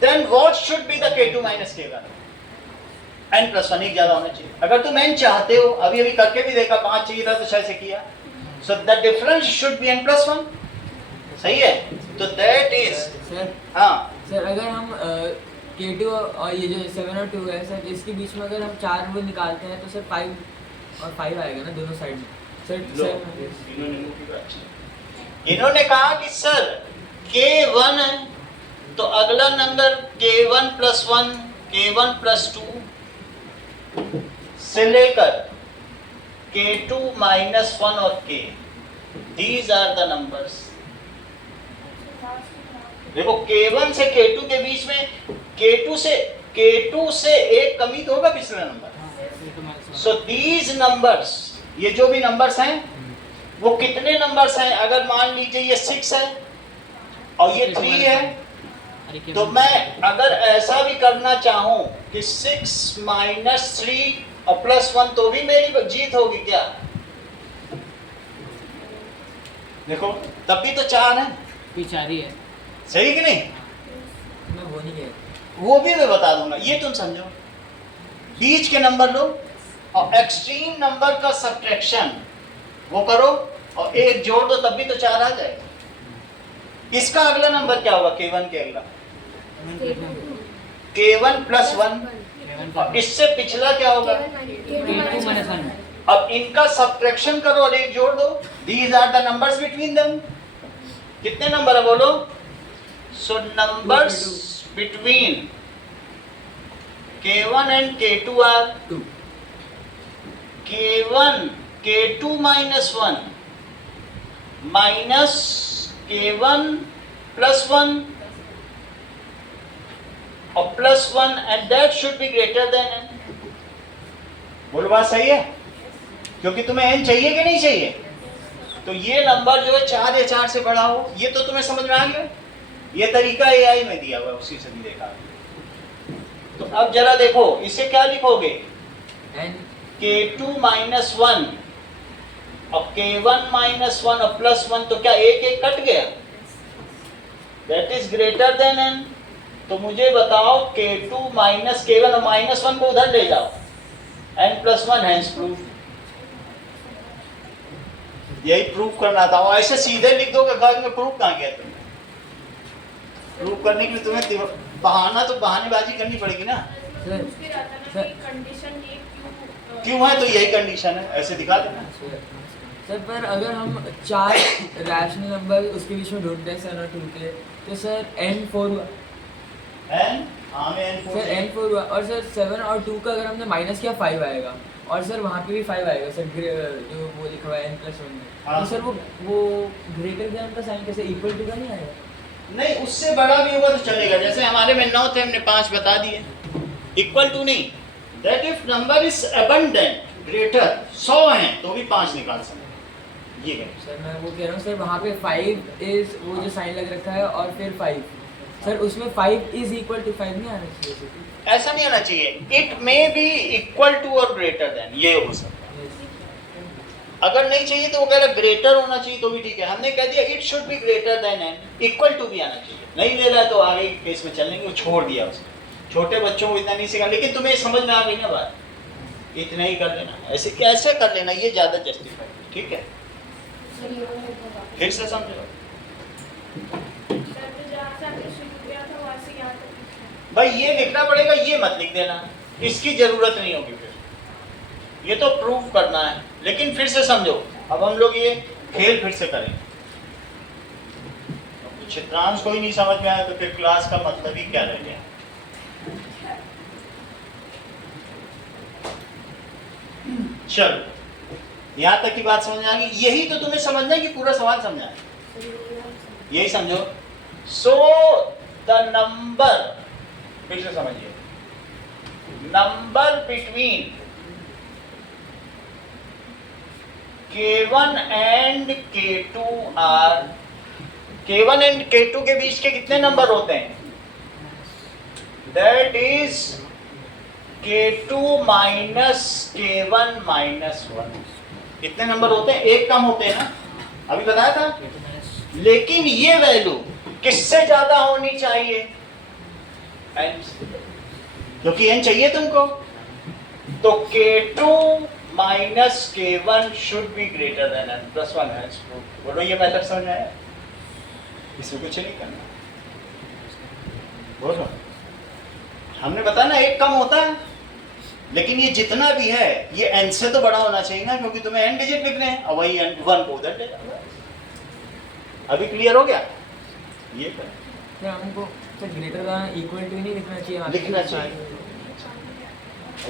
then what should be the k2 minus k1? n plus 1 एक ज्यादा होना चाहिए। अगर तुम n चाहते हो, अभी अभी करके भी देखा, 5 चाहिए था तो 6 से किया, so the difference should be n plus 1। सही है, तो that is, सर हाँ सर अगर हम K2 और ये जो 7 और 2 है सर, इसके बीच में अगर हम 4 वो निकालते हैं तो सर 5 और 5 आएगा ना दोनों साइड में। सर लो, सर इन्होंने कहा कि सर k1 है तो अगला number k1 plus 1, k1 plus 2 से लेकर k2 minus 1 और k, these are the numbers। देखो k1 से k2 के बीच में k2 से एक कमी तो होगा पिछला नंबर। सो दीज नंबर्स, ये जो भी नंबर्स हैं वो कितने नंबर्स हैं? अगर मान लीजिए ये 6 है और ये 3 है, तो मैं अगर ऐसा भी करना चाहूं कि 6 minus 3 और plus 1 तो भी मेरी जीत होगी क्या? देखो तब भी तो 4 है, पिछारी है। सही कि नहीं? मैं वो नहीं कह, वो भी मैं बता दूंगा, ये तुम समझो। बीच के नंबर लो और एक्सट्रीम नंबर का सब्ट्रैक्शन वो करो और एक जोड़ दो, तब भी तो 4 आ जाएगा। इसका अगला नंबर क्या होगा? k1 के अगला k1 plus 1 और इससे पिछला क्या होगा? K2 minus 1। अब इनका सब्ट्रैक्शन करो और एक जोड़ दो। These are the numbers between them। कितने नंबर है बोलो? So numbers between k1 and k2 are 2 k1 k2 minus 1 minus k1 plus 1 और plus 1 and that should be greater than n। बोलो बात सही है? क्योंकि तुम्हें n चाहिए कि नहीं चाहिए? तो ये नंबर जो है 4 या 4 से बड़ा हो, ये तो तुम्हें समझ में आ गया। ये तरीका AI में दिया हुआ है, उसी से भी देखा। तो अब जरा देखो इसे क्या लिखोगे? and k2 minus 1 और k1 minus 1 और plus 1, तो क्या एक एक कट गया? That is greater than n। तो मुझे बताओ k2 minus k1 और minus 1 को उधर ले जाओ, n plus 1 hence proof। यही प्रूफ करना था। और ऐसे सीधे लिख दोगे, कागज में प्रूफ कहाँ गया तुमने? प्रूफ करने के लिए तुम्हें बहाना तो बहानेबाजी करनी पड़ेगी ना। सर सर क्यों है? तो यही कंडीशन है, ऐसे दिखा देना। सर पर अगर हम 4 रैशनल नंबर उसके बीच में ढूंढते हैं 7 और 2 के, तो सर n4 हुआ। n सर n4 हुआ और सर 7 और 2 का अगर हमने माइनस किया 5 आएगा और सर वहाँ पे भी 5 आएगा सर, जो वो लिखा हुआ है n plus 1 में। हाँ। तो सर वो ग्रेटर देन का साइन कैसे इक्वल टू का नहीं आएगा? नहीं, उससे बड़ा भी होगा तो चलेगा। जैसे हमारे में 9 थे, हमने 5 बता दिए। इक्वल टू नहीं, that if number is abundant greater 100 हैं तो भी 5 निकाल सकते। ये है सर मैं वो कह रहा हूँ सर, वहाँ पे 5 इज वो जो साइन लग रखा है और फिर 5 सर, उसमें 5 इज इक्वल टू 5 नहीं आना चाहिए। ऐसा नहीं होना चाहिए। It may be equal to और ग्रेटर देन, ये हो सकता है। अगर नहीं चाहिए तो वो कह रहा ग्रेटर होना चाहिए तो भी ठीक है। हमने कह दिया it should be greater than n, equal to भी आना चाहिए। नहीं ले रहा है तो आगे केस में चल लेंगे, वो छोड़ दिया उसने। छोटे बच्चों को इतना नहीं सिखा, लेकिन तुम्हें समझ में आ गई ना बात, इतना ही कर लेना। ऐसे कैसे कर लेना, ये ज़्यादा जस्टिफाइड। ठीक है, फिर से समझो भाई, ये लिखना पड़ेगा, ये मत लिख देना, इसकी जरूरत नहीं होगी। फिर ये तो प्रूफ करना है, लेकिन फिर से समझो। अब हम लोग ये खेल फिर से करेंगे। चित्रांश कोई नहीं समझ में आया तो फिर क्लास का मतलब ही क्या रह गया? चलो यहाँ तक की बात समझ में आ गई। यही तो तुम्हें समझना है कि पूरा सवाल समझना है, यही समझो। सो द नंबर, फिर से समझिए, number between K1 and K2 are, K1 and K2 के बीच के कितने नंबर होते हैं? That is K2 minus K1 minus 1। कितने नंबर होते हैं? एक कम होते हैं ना, अभी बताया था। लेकिन ये वैल्यू किससे ज्यादा होनी चाहिए? n से, क्योंकि n चाहिए तुमको। तो K2 minus K1 should be greater then n plus 1 है। बोलो ये मेथड समझ में आया? इसमें कुछ नहीं करना। बोलो, हमने बताया ना एक कम होता है, लेकिन ये जितना भी है ये n से तो बड़ा होना चाहिए ना, क्योंकि तुम्हें n डिजिट लिखने हैं और वही n 1 को उधर ले जाओ। अभी क्लियर हो गया? ये करें, क्या हमको ग्रेटर देन इक्वल टू नहीं लिखना चाहिए? लिखना चाहिए।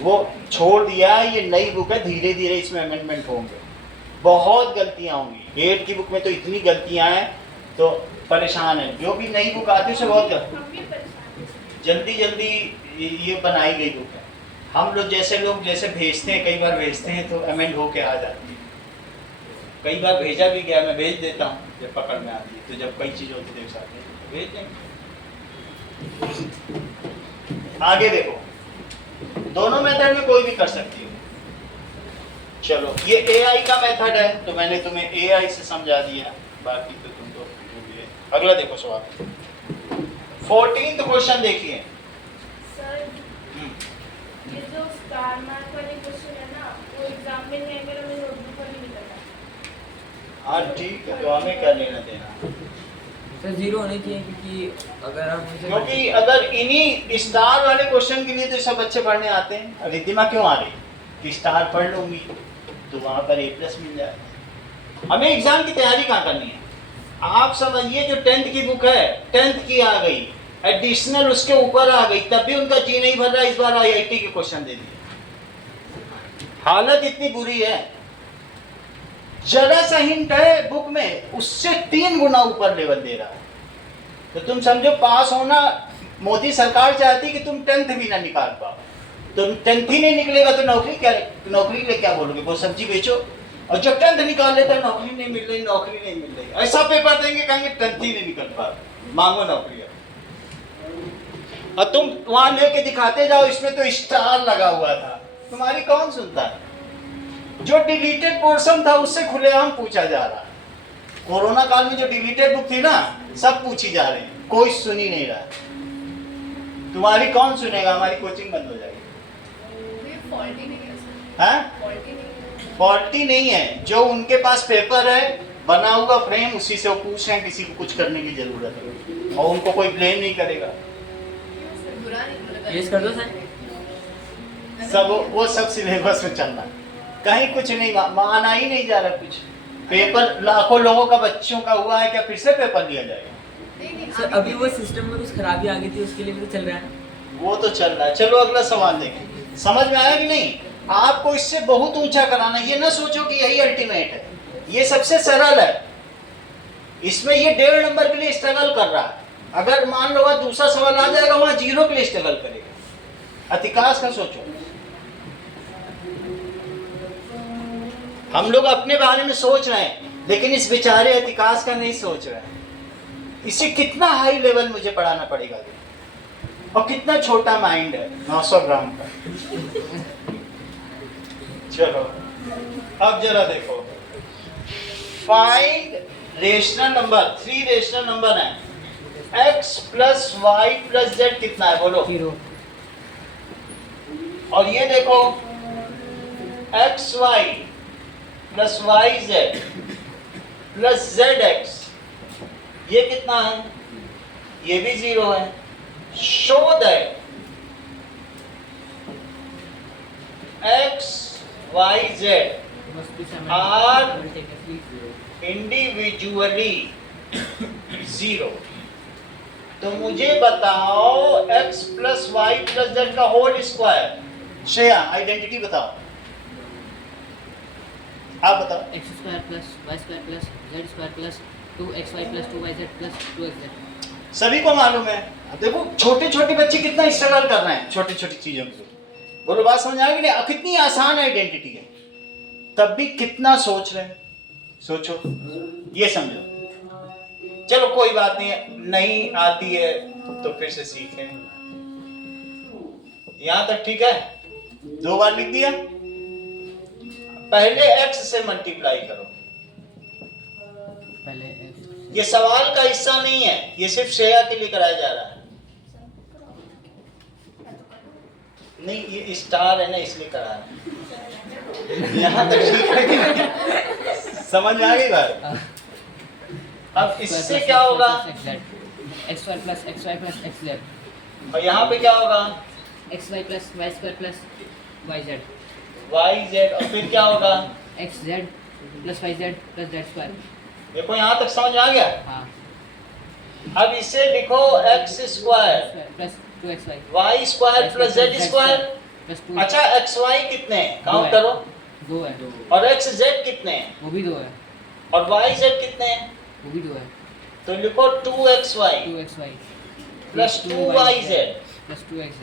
वो छोड़ दिया, ये नई बुक है, धीरे धीरे इसमें अमेंडमेंट होंगे। बहुत गलतियां होंगी, 8 की बुक में तो इतनी गलतियां हैं तो परेशान है। जो भी नई बुक आती है उससे बहुत जल्दी जल्दी ये बनाई गई बुक है। हम लोग जैसे भेजते हैं, कई बार भेजते हैं तो अमेंड होके आ जाती है। कई बार भेजा भी गया, मैं भेज देता हूँ जब पकड़ में आती है, तो जब कई चीज़ होती है एक साथ तो भेज देंगे। आगे देखो, दोनों मेथड में कोई भी कर सकती हो। चलो ये AI का मेथड है, तो मैंने तुम्हें AI से समझा दिया, बाकी तो तुम तो भूलिए। अगला देखो सवाल, 14th क्वेश्चन देखिए। सर, ये जो स्टार मार्क वाले क्वेश्चन है ना, वो एग्जाम में नहीं मेरा, मैं नोटबुक पर नहीं करता। हाँ ठीक है, तो हमें क्या लेना देना? सर जीरो होने चाहिए, क्योंकि अगर हम उनसे क्योंकि अगर इन्हीं स्टार वाले क्वेश्चन के लिए तो सब बच्चे पढ़ने आते हैं। रिद्धिमा क्यों आ रही कि स्टार पढ़ लूंगी तो वहां पर A+ मिल जाए। हमें एग्जाम की तैयारी कहाँ करनी है? आप समझिए, जो 10th की बुक है, 10th की आ गई, एडिशनल उसके ऊपर आ गई, तब भी उनका जी नहीं भर रहा। इस बार IIT के क्वेश्चन दे दिए। हालत इतनी बुरी है, जरा सा हिंट है बुक में, उससे 3 गुना ऊपर लेवल दे रहा है। तो तुम समझो, पास होना मोदी सरकार चाहती कि तुम 10th भी ना निकाल पाओ। तुम 10th ही नहीं निकलेगा तो नौकरी ले क्या बोलोगे? वो सब्जी बेचो। और जब 10th निकाल लेता है, नौकरी नहीं मिल रही, ऐसा पेपर देंगे, कहेंगे 10th ही नहीं निकल पा, मांगो नौकरी। और तुम वहां लेके दिखाते जाओ, इसमें तो स्टार लगा हुआ था। तुम्हारी कौन सुनता है? जो डिलीटेड पोर्शन था उससे खुलेआम पूछा जा रहा। कोरोना काल में जो डिलीटेड बुक थी ना, सब पूछी जा रही है, कोई सुन ही नहीं रहा। तुम्हारी कौन सुनेगा? हमारी कोचिंग बंद हो जाएगी। ये फॉल्टी नहीं है सर, हैं? फॉल्टी नहीं है। फॉल्टी नहीं है, जो उनके पास पेपर है बना हुआ फ्रेम, उसी से वो पूछ रहे हैं, किसी को कुछ करने की जरूरत है और उनको कोई ब्लेम नहीं करेगा। बुरा नहीं लगा। केस कर दो सर। सब वो सब सिलेबस में चलना, कहीं कुछ नहीं माना ही नहीं जा रहा। कुछ पेपर लाखों लोगों का, बच्चों का हुआ है, क्या फिर से पेपर लिया जाएगा? नहीं, सर अभी वो सिस्टम में कुछ खराबी आ गई थी, उसके लिए भी तो चल रहा है। वो तो चल रहा है। चलो अगला सवाल देखें। समझ में आया कि नहीं? आपको इससे बहुत ऊंचा कराना, ये ना सोचो कि यही अल्टीमेट है। ये सबसे सरल है, इसमें ये 1.5 नंबर के लिए स्ट्रगल कर रहा है। अगर मान लो दूसरा सवाल आ जाएगा, वहां 0 के लिए स्ट्रगल करेगा। अतिकाश का सोचो। हम लोग अपने बारे में सोच रहे हैं, लेकिन इस बेचारे अतिकाश का नहीं सोच रहे हैं। इसे कितना हाई लेवल मुझे पढ़ाना पड़ेगा, और कितना छोटा माइंड है, 900 ग्राम का। चलो अब जरा देखो, find rational number, 3 rational number है। x plus y plus z कितना है? बोलो। 0। और ये देखो, x y plus y z plus z x, ये कितना है? ये भी 0 है। Show that x y z are individually 0। तो मुझे बताओ x plus y plus z का होल स्क्वायर। श्रेया आइडेंटिटी बताओ। आप बताओ। X square plus y square plus z square plus 2xy plus 2yz plus 2xz। सभी को मालूम है। अब देखो छोटे छोटे बच्चे कितना स्ट्रगल कर रहे हैं छोटी छोटी चीजों को। बोलो बात समझ आ गई नहीं? कितनी आसान आइडेंटिटी है, तब भी कितना सोच रहे हैं। सोचो, ये समझो। चलो कोई बात नहीं है, नहीं आती है तो फिर से सीखें। यहां तक ठीक है? 2 बार लिख दिया। पहले x से मल्टीप्लाई करो। पहले x ये सवाल का हिस्सा नहीं है, ये सिर्फ श्रेया के लिए कराया जा रहा है। नहीं, ये स्टार है ना, इसलिए करा रहा है। यहाँ तक ठीक है कि नहीं? समझ में आ गई बात? अब इससे क्या होगा? X square plus x y plus x z. और यहाँ पे क्या होगा? X y plus y square plus y z. Y z. और फिर क्या होगा? X z plus y z plus z square. देखो यहाँ तक समझ में आ गया? हाँ। अब इसे लिखो x square plus 2xy y square plus z square. Plus 2। अच्छा, एक्स वाई कितने हैं? काउंट करो। 2 है। और एक्स जेड कितने हैं? वो भी 2 है। और वाई जेड कितने हैं? वो भी 2 है। तो लिखो 2xy 2xy plus 2yz plus 2xz।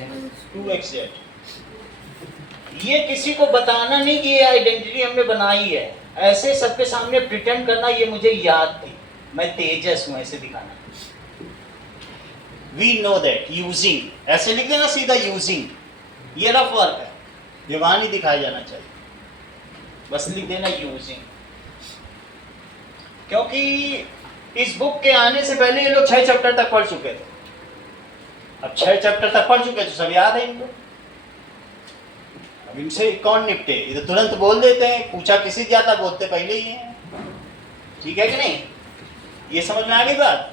2xz। ये किसी को बताना नहीं कि ये आइडेंटिटी हमने बनाई है, ऐसे सबके सामने प्रिटेंड करना ये मुझे याद थी, मैं तेजस हूं, ऐसे दिखाना। वी नो दैट यूजिंग, ऐसे लिख देना सीधा यूजिंग, ये रफ वर्क है, ये वहां नहीं दिखाया जाना चाहिए, बस लिख देना यूजिंग। क्योंकि इस बुक के आने से पहले ये लोग 6 चैप्टर तक पढ़ चुके थे। अब 6 चैप्टर तक पढ़ चुके तो सब याद है इनको। अब इनसे कौन निपटे? ये तो तुरंत बोल देते हैं, पूछा किसी ज्यादा बोलते पहले ही हैं। ठीक है कि नहीं? ये समझ में आ गई बात?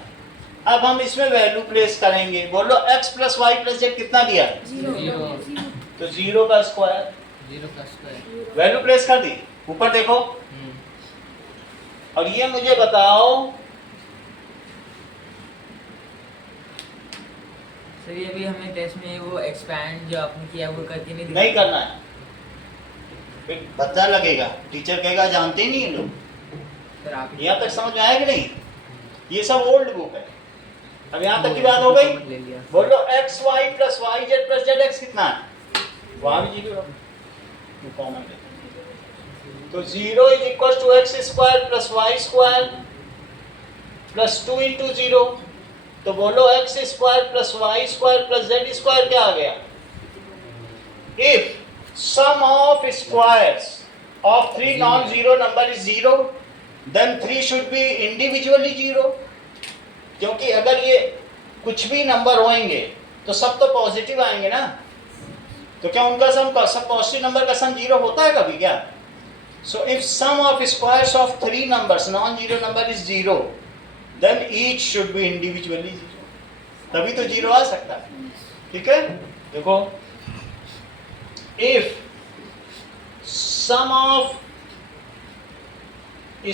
अब हम इसमें वैल्यू प्लेस करेंगे। बोलो x plus y plus z कितना दिया? 0 तो 0 का स्क्वायर। 0 का स्क्वायर। वैल्यू प्लेस कर दी। ऊपर देखो। और ये मुझे बताओ, सर ये भी हमें टेस्ट में वो एक्सपैंड जो आपने किया वो करके नहीं दिखा? नहीं करना है, फिर पता लगेगा, टीचर कहेगा जानते ही नहीं है लोग। सर आप यहाँ तक समझ में आया कि नहीं? ये सब ओल्ड बुक है। अब यहाँ तक की बात हो गई। ले लिया। बोलो x y plus y z plus z x कितना है? वहां भी 0 कॉमन है, तो 0 is equal to x square plus y square plus 2 into 0। तो बोलो x square plus y square plus z square क्या आ गया? If sum of squares of 3 non zero number is 0 then 3 should be individually 0। क्योंकि अगर ये कुछ भी नंबर होंगे तो सब तो पॉजिटिव आएंगे ना, तो क्या उनका सब पॉजिटिव नंबर का सम 0 होता है कभी क्या? So if sum of squares of 3 numbers non zero number is 0 then each should be individually 0, तभी तो 0 आ सकता है। ठीक है, देखो if sum of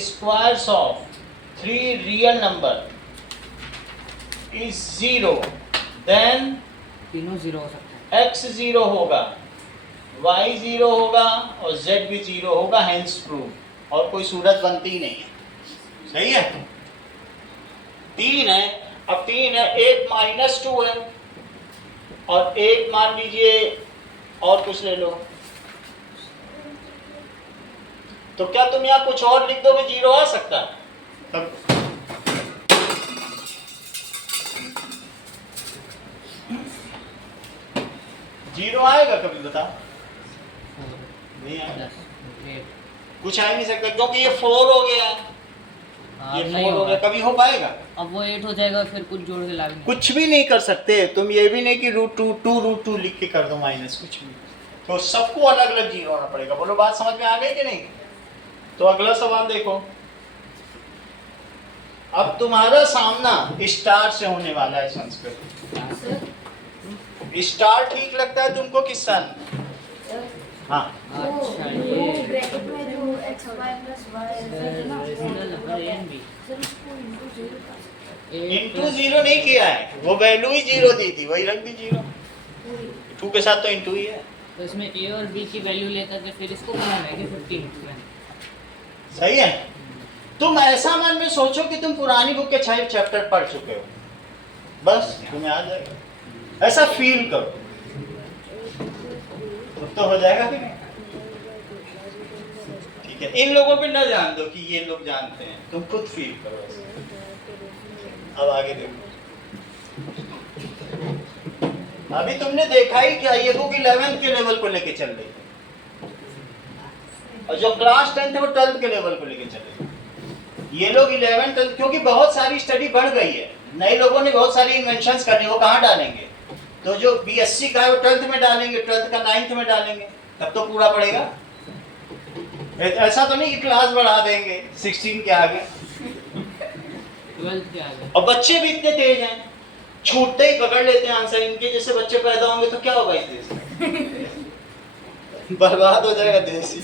squares of 3 real number is 0 then तीनों 0 हो सकता है। x 0 होगा, y 0 होगा और z भी 0 होगा, हेंस प्रूव। और कोई सूरत बनती ही नहीं है। सही है? 3 है, अब 3 है, एक -2 है और एक मान लीजिए और कुछ ले लो, तो क्या तुम यहाँ कुछ और लिख दोगे 0 आ सकता है? तब 0 आएगा कभी? बताओ। नहीं आएगा, कुछ आ ही नहीं सकता क्योंकि ये 4 हो गया, ये 4 हो गया, कभी हो पाएगा? अब वो 8 हो जाएगा, फिर कुछ जोड़ के ला भी नहीं। कुछ भी नहीं कर सकते तुम। ये भी नहीं कि √2 लिख के कर दो माइनस, कुछ भी। तो सबको अलग अलग 0 होना पड़ेगा। बोलो बात समझ में आ गई कि नहीं? तो अगला सवाल देखो। अब तुम्हारा सामना स्टार से होने वाला है संस्कृत। स्टार ठीक लगता है तुमको किस सन? हाँ, अच्छा ये ब्रैकेट में जो x y प्लस y है ना, इंटू 0 नहीं किया है, वो वैल्यू ही 0 दी थी, वही रख दी 0। 2 के साथ तो इंटू ही है। तो इसमें a और b की वैल्यू लेकर के फिर इसको बनाना है कि 15 इंटू सही है। तुम ऐसा मन में सोचो कि तुम पुरानी बुक के 6 चैप्टर पढ़ चुके हो, बस तुम्हें आ जाएगा। ऐसा फील करो तो हो जाएगा कि नहीं? ठीक है, इन लोगों पे न जान दो कि ये लोग जानते हैं, तुम खुद फील करो ऐसे। अब आगे देखो, अभी तुमने देखा ही क्या, ये बुक 11th के लेवल को लेके चल रही है और जो क्लास 10th है वो 12th के लेवल को लेके चल रही है। ये लोग 11th 12th, क्योंकि बहुत सारी स्टडी बढ़ गई है, नए लोगों ने बहुत सारी इन्वेंशंस करनी, वो कहाँ डालेंगे? तो जो BSc का है वो 12th में डालेंगे, 12th का 9th में डालेंगे, तब तो पूरा पड़ेगा। ऐसा तो नहीं कि क्लास बढ़ा देंगे 16 के आगे। 12th के आगे। और बच्चे भी इतने तेज हैं, छूटते ही पकड़ लेते हैं आंसर। इनके जैसे बच्चे पैदा होंगे तो क्या होगा इस देश में? बर्बाद हो जाएगा देश ही।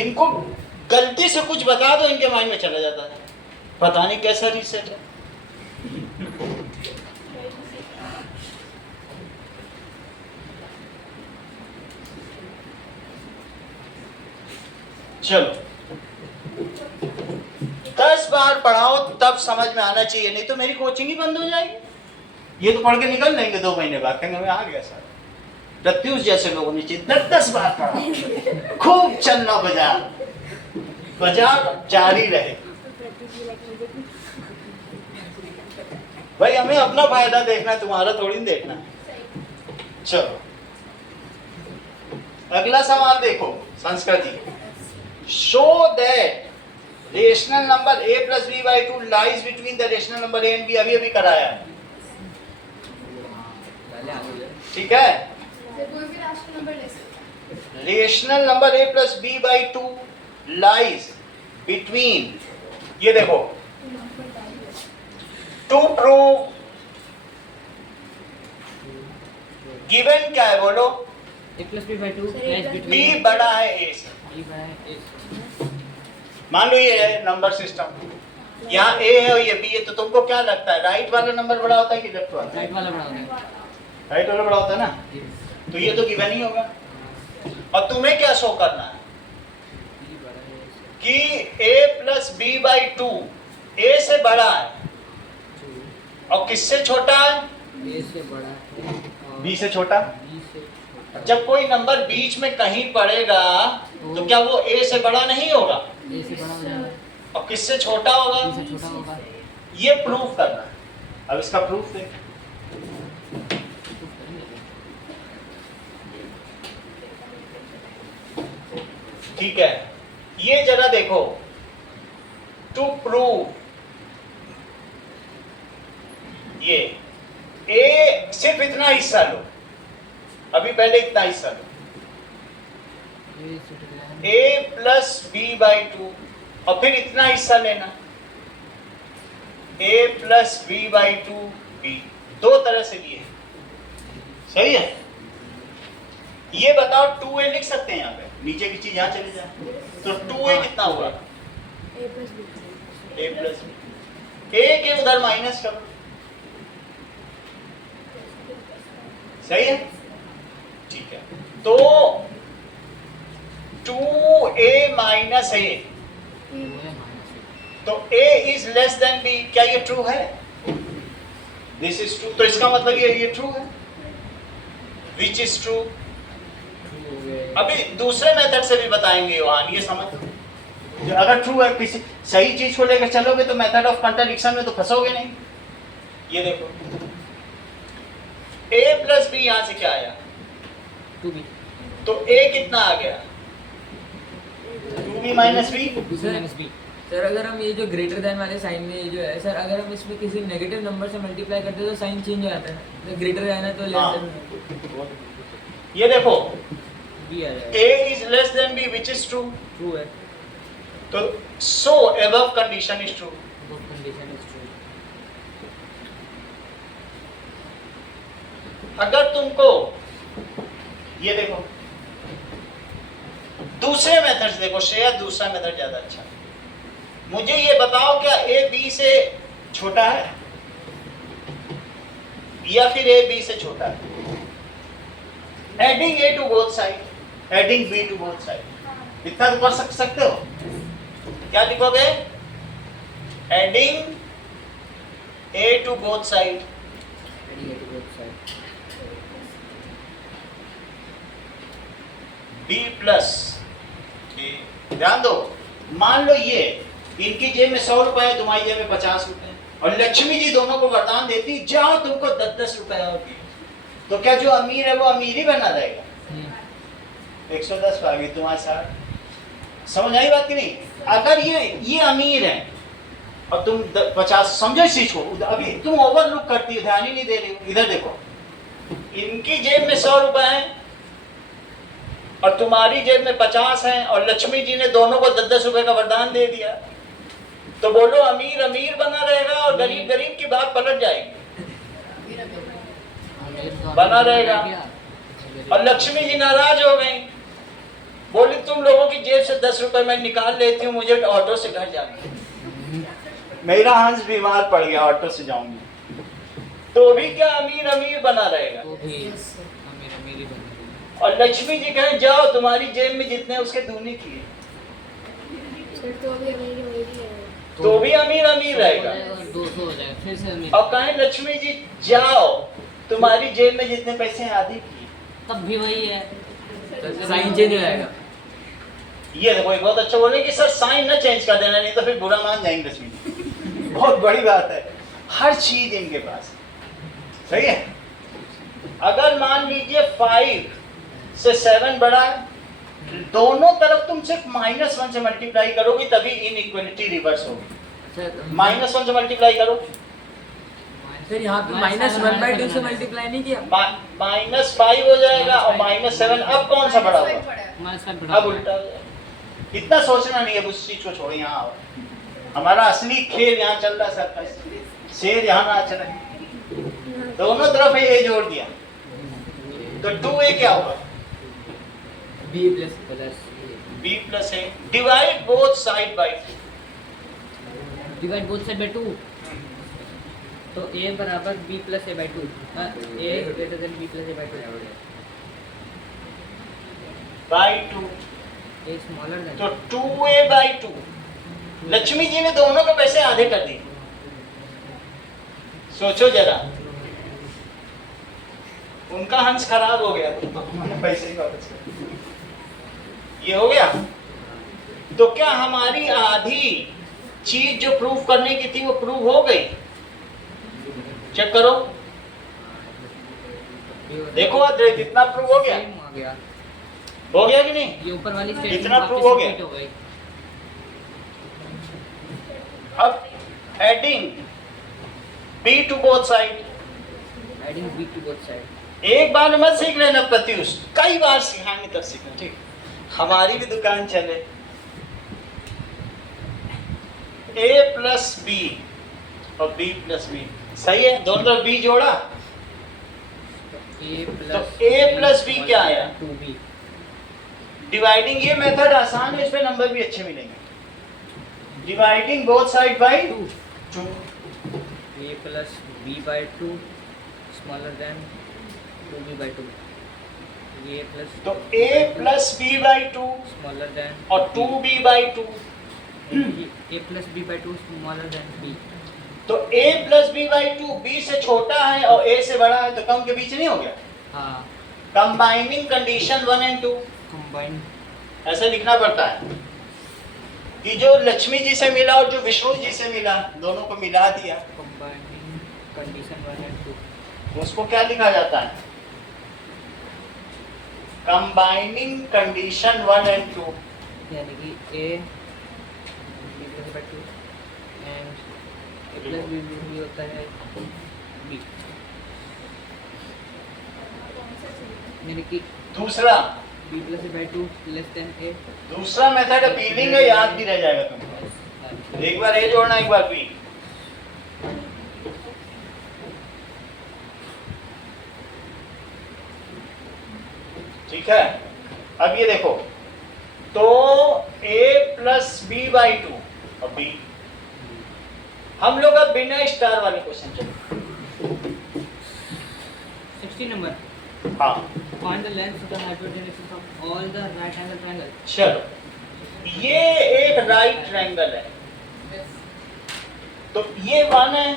इनको गलती से कुछ बता दो, इनके माइंड में चला जाता है, पता नहीं कैसा रीसेट है। चलो 10 बार पढ़ाओ तब समझ में आना चाहिए, नहीं तो मेरी कोचिंग ही बंद हो जाएगी। ये तो पढ़ के निकल लेंगे 2 महीने बाद, कहेंगे मैं आ गया सर। प्रत्युष जैसे लोगों ने चाहिए 10 बार पढ़ाओ, खूब चलना बाजार जारी रहे। भाई हमें अपना फायदा देखना है, तुम्हारा थोड़ी देखना है। चलो अगला सवाल देखो, संस्कृति। Show that rational number a plus b by 2 lies between the rational number a and b, अभी कराया, ठीक है। कोई भी राशनल नंबर ले सकते हैं। Rational number a plus b by 2 lies between, ये देखो, टू प्रूव गिवन क्या है बोलो? a plus b by 2 lies b between बड़ा है a से। b बड़ा है a। मान लो ये है नंबर सिस्टम, यहाँ a है और ये b है, तो तुमको क्या लगता है राइट वाला नंबर बड़ा होता है कि लेफ्ट वाला? राइट वाला बड़ा होता है। राइट वाला बड़ा होता है ना, तो ये तो गिवन ही होगा। और तुम्हें क्या शो करना है b बड़ा है a से। कि a plus b by 2 a से बड़ा है और किससे छोटा है? a से बड़ा है और b से छोटा। b से छोटा। जब कोई नंबर बीच में कहीं पड़ेगा तो क्या वो a से बड़ा नहीं होगा? a से बड़ा हो जाएगा, और किससे छोटा होगा? b से छोटा होगा। ये प्रूफ करना है। अब इसका प्रूफ देख, ठीक है। ये जरा देखो, टू प्रूव ये a सिर्फ इतना हिस्सा लो, अभी पहले इतना हिस्सा लो, a से छोटा है। a plus b by 2 और फिर इतना हिस्सा लेना a plus b by 2 b, दो तरह से लिए, सही है। ये बताओ 2a लिख सकते हैं यहाँ पे, नीचे की चीज यहाँ चली जाए, तो 2a कितना हुआ? a plus b। a plus b, a के उधर माइनस करो, सही है, ठीक है। तो 2a minus a, तो a is less than b, क्या ये ट्रू है? दिस इज ट्रू, तो इसका मतलब ये ट्रू है, विच इज ट्रू। अभी दूसरे मेथड से भी बताएंगे योहान, ये समझ लो। अगर ट्रू है, किसी सही चीज को लेकर चलोगे तो मेथड ऑफ कंट्राडिक्शन में तो फंसोगे नहीं। ये देखो a प्लस b यहां से क्या आया? 2b। तो a कितना आ गया? 2b minus b। 2b minus b। Sir अगर हम ये जो ग्रेटर देन वाले साइन में ये जो है सर, अगर हम इसमें किसी नेगेटिव नंबर से मल्टीप्लाई करते हैं तो साइन चेंज हो जाता है, तो ग्रेटर रहना तो लेस हाँ। देन ये देखो b आ जाएगा। a is less than b, which is true। True है, तो so above condition is true। Both condition is true। अगर तुमको ये देखो दूसरे मेथड्स देखो श्रेया, दूसरा मेथड ज्यादा अच्छा है। मुझे ये बताओ क्या a b से छोटा है या फिर a b से छोटा है? Adding a to both side, adding b to both side, इतना तो कर सकते हो। क्या लिखोगे? Adding a to both side, Adding A to both side. B plus a. ध्यान दो, मान लो ये इनकी जेब में 100 रुपए है, तुम्हारी जेब में 50 रुपए है, और लक्ष्मी जी दोनों को वरदान देती जाओ तुमको 10-10 रुपए और दिए, तो क्या जो अमीर है वो अमीर ही बना रहेगा? 110 आ गई तुम्हारे साथ। समझ आई बात की नहीं? अगर ये अमीर है और तुम 50, समझो इस चीज को, अभी तुम ओवरलुक करती हो, ध्यान ही नहीं दे रही हो। इधर देखो, इनकी जेब में 100 रुपए है और तुम्हारी जेब में 50 है, और लक्ष्मी जी ने दोनों को 10-10 रुपए का वरदान दे दिया, तो बोलो अमीर अमीर बना रहेगा और गरीब गरीब की बात पलट जाएगी। अमीर तो बना अमीर रहेगा। बन गया। और लक्ष्मी जी नाराज हो गई, बोली तुम लोगों की जेब से 10 रुपए मैं निकाल लेती हूँ, मुझे ऑटो से घर जाना है। मेरा हंस बीमार पड़ गया, ऑटो से जाऊंगी, तो भी क्या अमीर अमीर बना रहेगा? तो भी अमीर अमीर ही बन गया। और लक्ष्मी जी कहे जाओ तुम्हारी जेब में जितने उसके दूनी किए, फिर तो अभी अमीर अमीर ही है। तो भी अमीर अमीर रहेगा। 200 हो जाएगा, फिर से अमीर। और कहे लक्ष्मी जी जाओ तुम्हारी जेब में जितने पैसे हैं आधे किए, तब भी वही है। साइन चेंज हो जाएगा। ये देखो एक बहुत अच्छा बोले कि सर साइन ना चेंज कर देना, नहीं तो फिर बुरा मान जाएंगे लक्ष्मी जी। बहुत बड़ी बात है, हर चीज इनके पास सही है। अगर मान लीजिए 5 से 7 बड़ा है, दोनों तरफ तुम सिर्फ -1 से मल्टीप्लाई करोगे तभी इनइक्वालिटी रिवर्स होगी। -1 से मल्टीप्लाई करो, फिर यहाँ पे -1/2 से मल्टीप्लाई नहीं किया। -5 हो जाएगा और -7, अब कौन सा बड़ा होगा? -5 बढ़ा अब उल्टा हो जाएगा। इतना सोचना नहीं है, उस चीज को छोड़ो, यहाँ आओ। हमारा असली खेल यहाँ चल रहा है, सर्कस शेर यहाँ नाच रहे हैं, दोनों तरफ ये जोड़ दिया, तो 2a क्या होगा? b plus b plus a। Divide both side by 2। Divide both side by 2, तो a बराबर b plus a by 2, a greater than b plus a by 2, by 2, a smaller than. तो 2a बाय 2। लक्ष्मी जी ने दोनों के पैसे आधे कर दिए, सोचो जरा, उनका हंस खराब हो गया, उन्होंने पैसे ही वापस कर दिए। ये हो गया। तो क्या हमारी आधी चीज जो प्रूव करने की थी वो प्रूव हो गई? चेक करो, देखो अद्वैत, कितना प्रूव हो गया? Same हो गया। हो गया कि नहीं? ये ऊपर वाली स्टेटमेंट कितना वापस prove हो गया? repeat हो गई। अब adding b to both side, Adding b to both side. एक बार में मत सीख लेना प्रत्युष, कई बार सिखाएंगे तब सीखना, ठीक? हमारी भी दुकान चले। a प्लस बी और b प्लस बी, सही है, दोनों तरफ b जोड़ा, तो a प्लस बी क्या आया? 2b। डिवाइडिंग, ये मेथड आसान है, इसमें नंबर भी अच्छे मिलेंगे। Dividing both side by 2। a plus b by 2 smaller than 2b by 2. a plus तो a plus b by 2 smaller than और 2b by 2, a plus b by 2 smaller than b. तो a plus b by 2 b से छोटा है और a से बड़ा है, तो कम के बीच नहीं हो गया? हाँ, कंबाइनिंग कंडीशन 1 and 2, combined ऐसे लिखना पड़ता है कि जो लक्ष्मी जी से मिला और जो विष्णु जी से मिला, दोनों को मिला दिया, combining condition 1 and 2. तो उसको क्या लिखा जाता है? Combining condition 1 and 2। यानी कि a b plus by 2 and a plus b होता है b, यानी कि दूसरा b plus by 2 less than a. दूसरा मेथड अपीलिंग है, याद भी रह जाएगा तुमको। एक बार ए जोड़ना, एक बार बी। ठीक है, अब ये देखो, तो a प्लस बी बाई 2 और b, हम लोग अब बिना स्टार वाले क्वेश्चन चले। 60 नंबर। हाँ, Find the length of the hypotenuse of all the right angle triangle. चलो, ये एक राइट ट्रायंगल है, तो ये 1 है,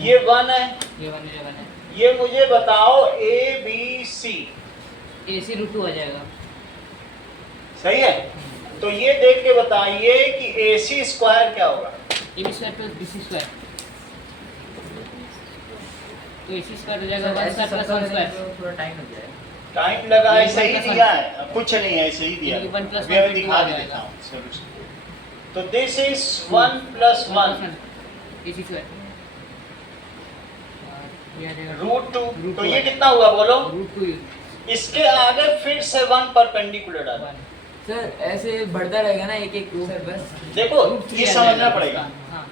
ये 1 है, ये वन है। ये मुझे बताओ ABC, AC √2 आ जाएगा। सही है? तो ये देख के बताइए कि AC स्क्वायर क्या होगा? AB square plus BC square, तो AC स्क्वायर हो जाएगा 1 स्क्वायर प्लस 1 स्क्वायर। थोड़ा टाइम लग जाएगा। टाइम लगा है, सही दिया है, कुछ नहीं है, सही दिया है। 1 प्लस अभी मैं 1 दिखा के देता हूँ solution। तो this is 1 plus 1 AC square, ये आ जाएगा √2, तो ये कितना हुआ बोलो? √2। इसके आगे फिर से 1 परपेंडिकुलर डालो। सर ऐसे बढ़ता रहेगा ना एक एक सर बस। देखो ये समझना पड़ेगा। हाँ,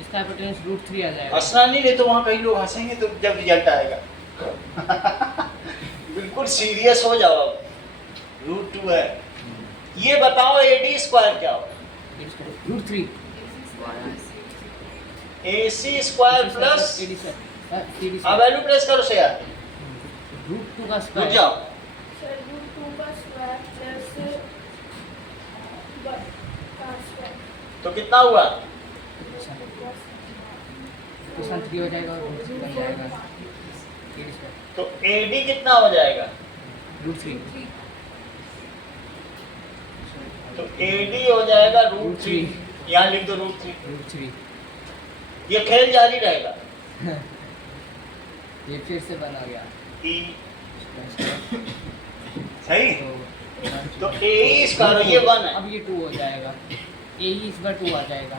इसका हाइपोटेन्यूज √3 आ जाएगा। हंसना नहीं, ले तो वहाँ कई लोग हंसेंगे तो जब रिजल्ट आएगा। बिल्कुल सीरियस हो जाओ अब। √2 है। ये बताओ AD स्क्वायर क्या होगा? √3 AC square plus AD square, अब वैल्यू प्रेस करो से यार, √2 का रुक स्क्वायर। जाओ। सर √2 का स्क्वायर प्लस 1 का स्क्वायर तो कितना हुआ? क्वेश्चन 3 हो जाएगा और √3 बन जाएगा AD स्क्वायर तो AD कितना हो जाएगा? √3। तो AD हो जाएगा √3, यहाँ लिख दो √3। ये खेल जारी रहेगा। ये फिर से बना गया। E सही, तो AE स्क्वायर ये 1 है। अब ये 2 हो जाएगा, AE स्क्वायर 2 आ जाएगा।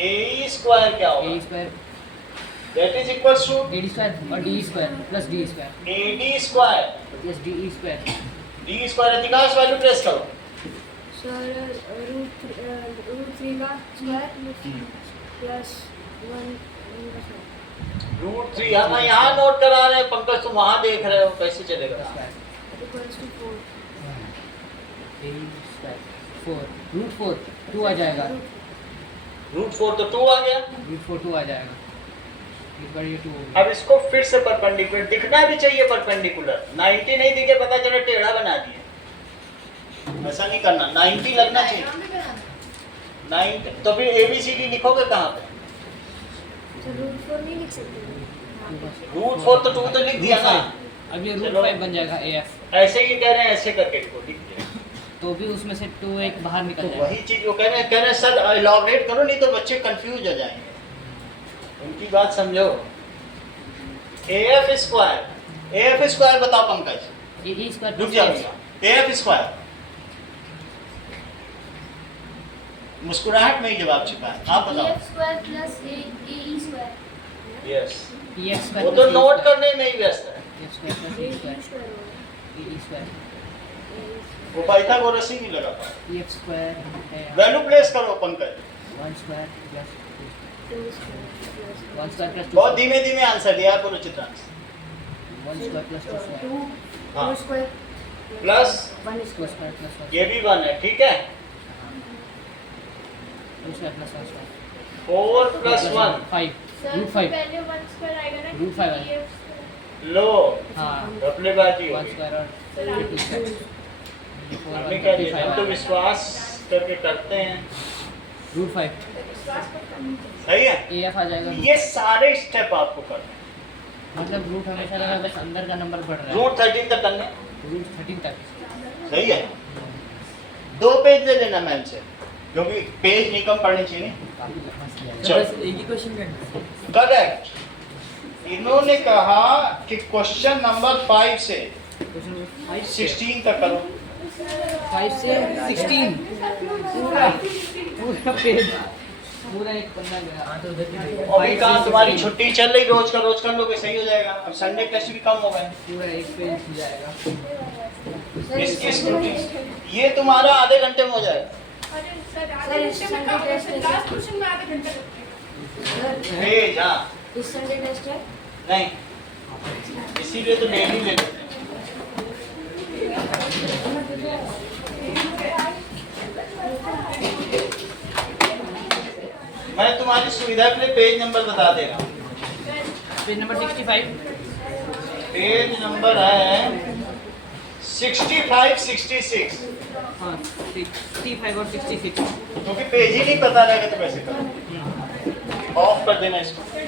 AE स्क्वायर क्या होगा? AE square that is equals to AD square और DE square plus DE square AD square plus DE square. D square अधिकांश वैल्यू प्रेस करो। सर √3 का स्क्वायर प्लस 1 √3 हम यहाँ नोट करा रहे हैं, पंकज तुम वहाँ देख रहे हो, कैसे चलेगा? इक्वल्स टू 4 AE स्क्वायर 4 √4 2 आ जाएगा। √4 तो 2 आ गया। √4 2 आ जाएगा। इस बार ये 2 हो गया। अब इसको फिर से परपेंडिकुलर दिखना भी चाहिए, परपेंडिकुलर 90 नहीं दिखे पता चले टेढ़ा बना दिए, ऐसा नहीं करना, 90 लगना चाहिए। डायग्राम भी बनाना। 90 तो फिर ABCD लिखोगे कहाँ पे? सर √4 नहीं लिख सकते। √4 तो 2 तो लिख दिया ना। अब ये चलो। √5 बन जाएगा AF, ऐसे ही कह रहे हैं, ऐसे करके इसको लिख दिया। तो भी उसमें से 2 एक बाहर तो निकल जाएगा। वही चीज वो कह रहे हैं सर एलॉबरेट करो, नहीं तो बच्चे कंफ्यूज हो जाएंगे, उनकी बात समझो। AF स्क्वायर बताओ पंकज, AE स्क्वायर रुक प्लस जाओ। AF स्क्वायर मुस्कुराहट में ही जवाब छिपा है, आप बताओ। EF square plus AE square. Yes, EF square वो तो नोट करने में ही व्यस्त है, EF square plus AE square AE square वो पाइथागोरस ही नहीं लगा पाया। EF स्क्वायर है वैल्यू प्लेस करो Pankaj, 1 square plus 2 square 1 square plus 2 बहुत धीमे धीमे आंसर दिया करो चित्रांश। 1 स्क्वायर प्लस 2 स्क्वायर 2 हाँ। स्क्वायर प्लस 1 स्क्वायर प्लस 1 ये भी 1 है, ठीक है। 2 square plus 1 square 4 plus 1 5 sir √5 पहले 1 स्क्वायर आएगा ना √5 है। EF square. लो हाँ घपलेबाजी 1 होगी। स्क्वायर और सर 2 स्क्वायर हमने क्या दिया, हम तो विश्वास करके करते हैं, √5 विश्वास करता हूँ। सही है। AF आ जाएगा ये सारे स्टेप आपको करने हैं, मतलब रूट हमेशा लगा, बस अंदर का नंबर बढ़ रहा है। रूट 13 तक करने, रूट 13 तक सही है। 2 पेज दे देना मैम से, क्योंकि पेज नहीं कम पढ़नी चाहिए। काफी मस्त है। चलो। बस एक ही क्वेश्चन करना। करेक्ट, इन्होंने कहा कि क्वेश्चन नंबर 5 से क्वेश्चन 5 से 16 तक करो। 5 से 16 पूरा पूरा पेज पूरा एक पन्ना गया। हाँ तो उधर की अभी कहाँ तुम्हारी छुट्टी चल रही, रोज का रोज कर लोगे, सही हो जाएगा। अब संडे टेस्ट भी कम हो गए, पूरा एक पेज हो जाएगा। इसकी स्कूटी ये तुम्हारा आधे घंटे में हो जाएगा। अरे सर सर, आधे घंटे में काम टेस्ट है, लास्ट क्वेश्चन में आधे घंटे लगते हैं। सर पेज हाँ इस संडे टेस्ट है। नहीं, इसीलिए तो डेली ले लेते हैं। मैं तुम्हारी सुविधा के लिए पेज नंबर बता दे रहा हूँ। पेज नंबर 65 पेज नंबर है 65 66। हाँ 65 और 66। क्योंकि पेज ही नहीं पता रहेगा तो कैसे करें। ऑफ कर देना इसको।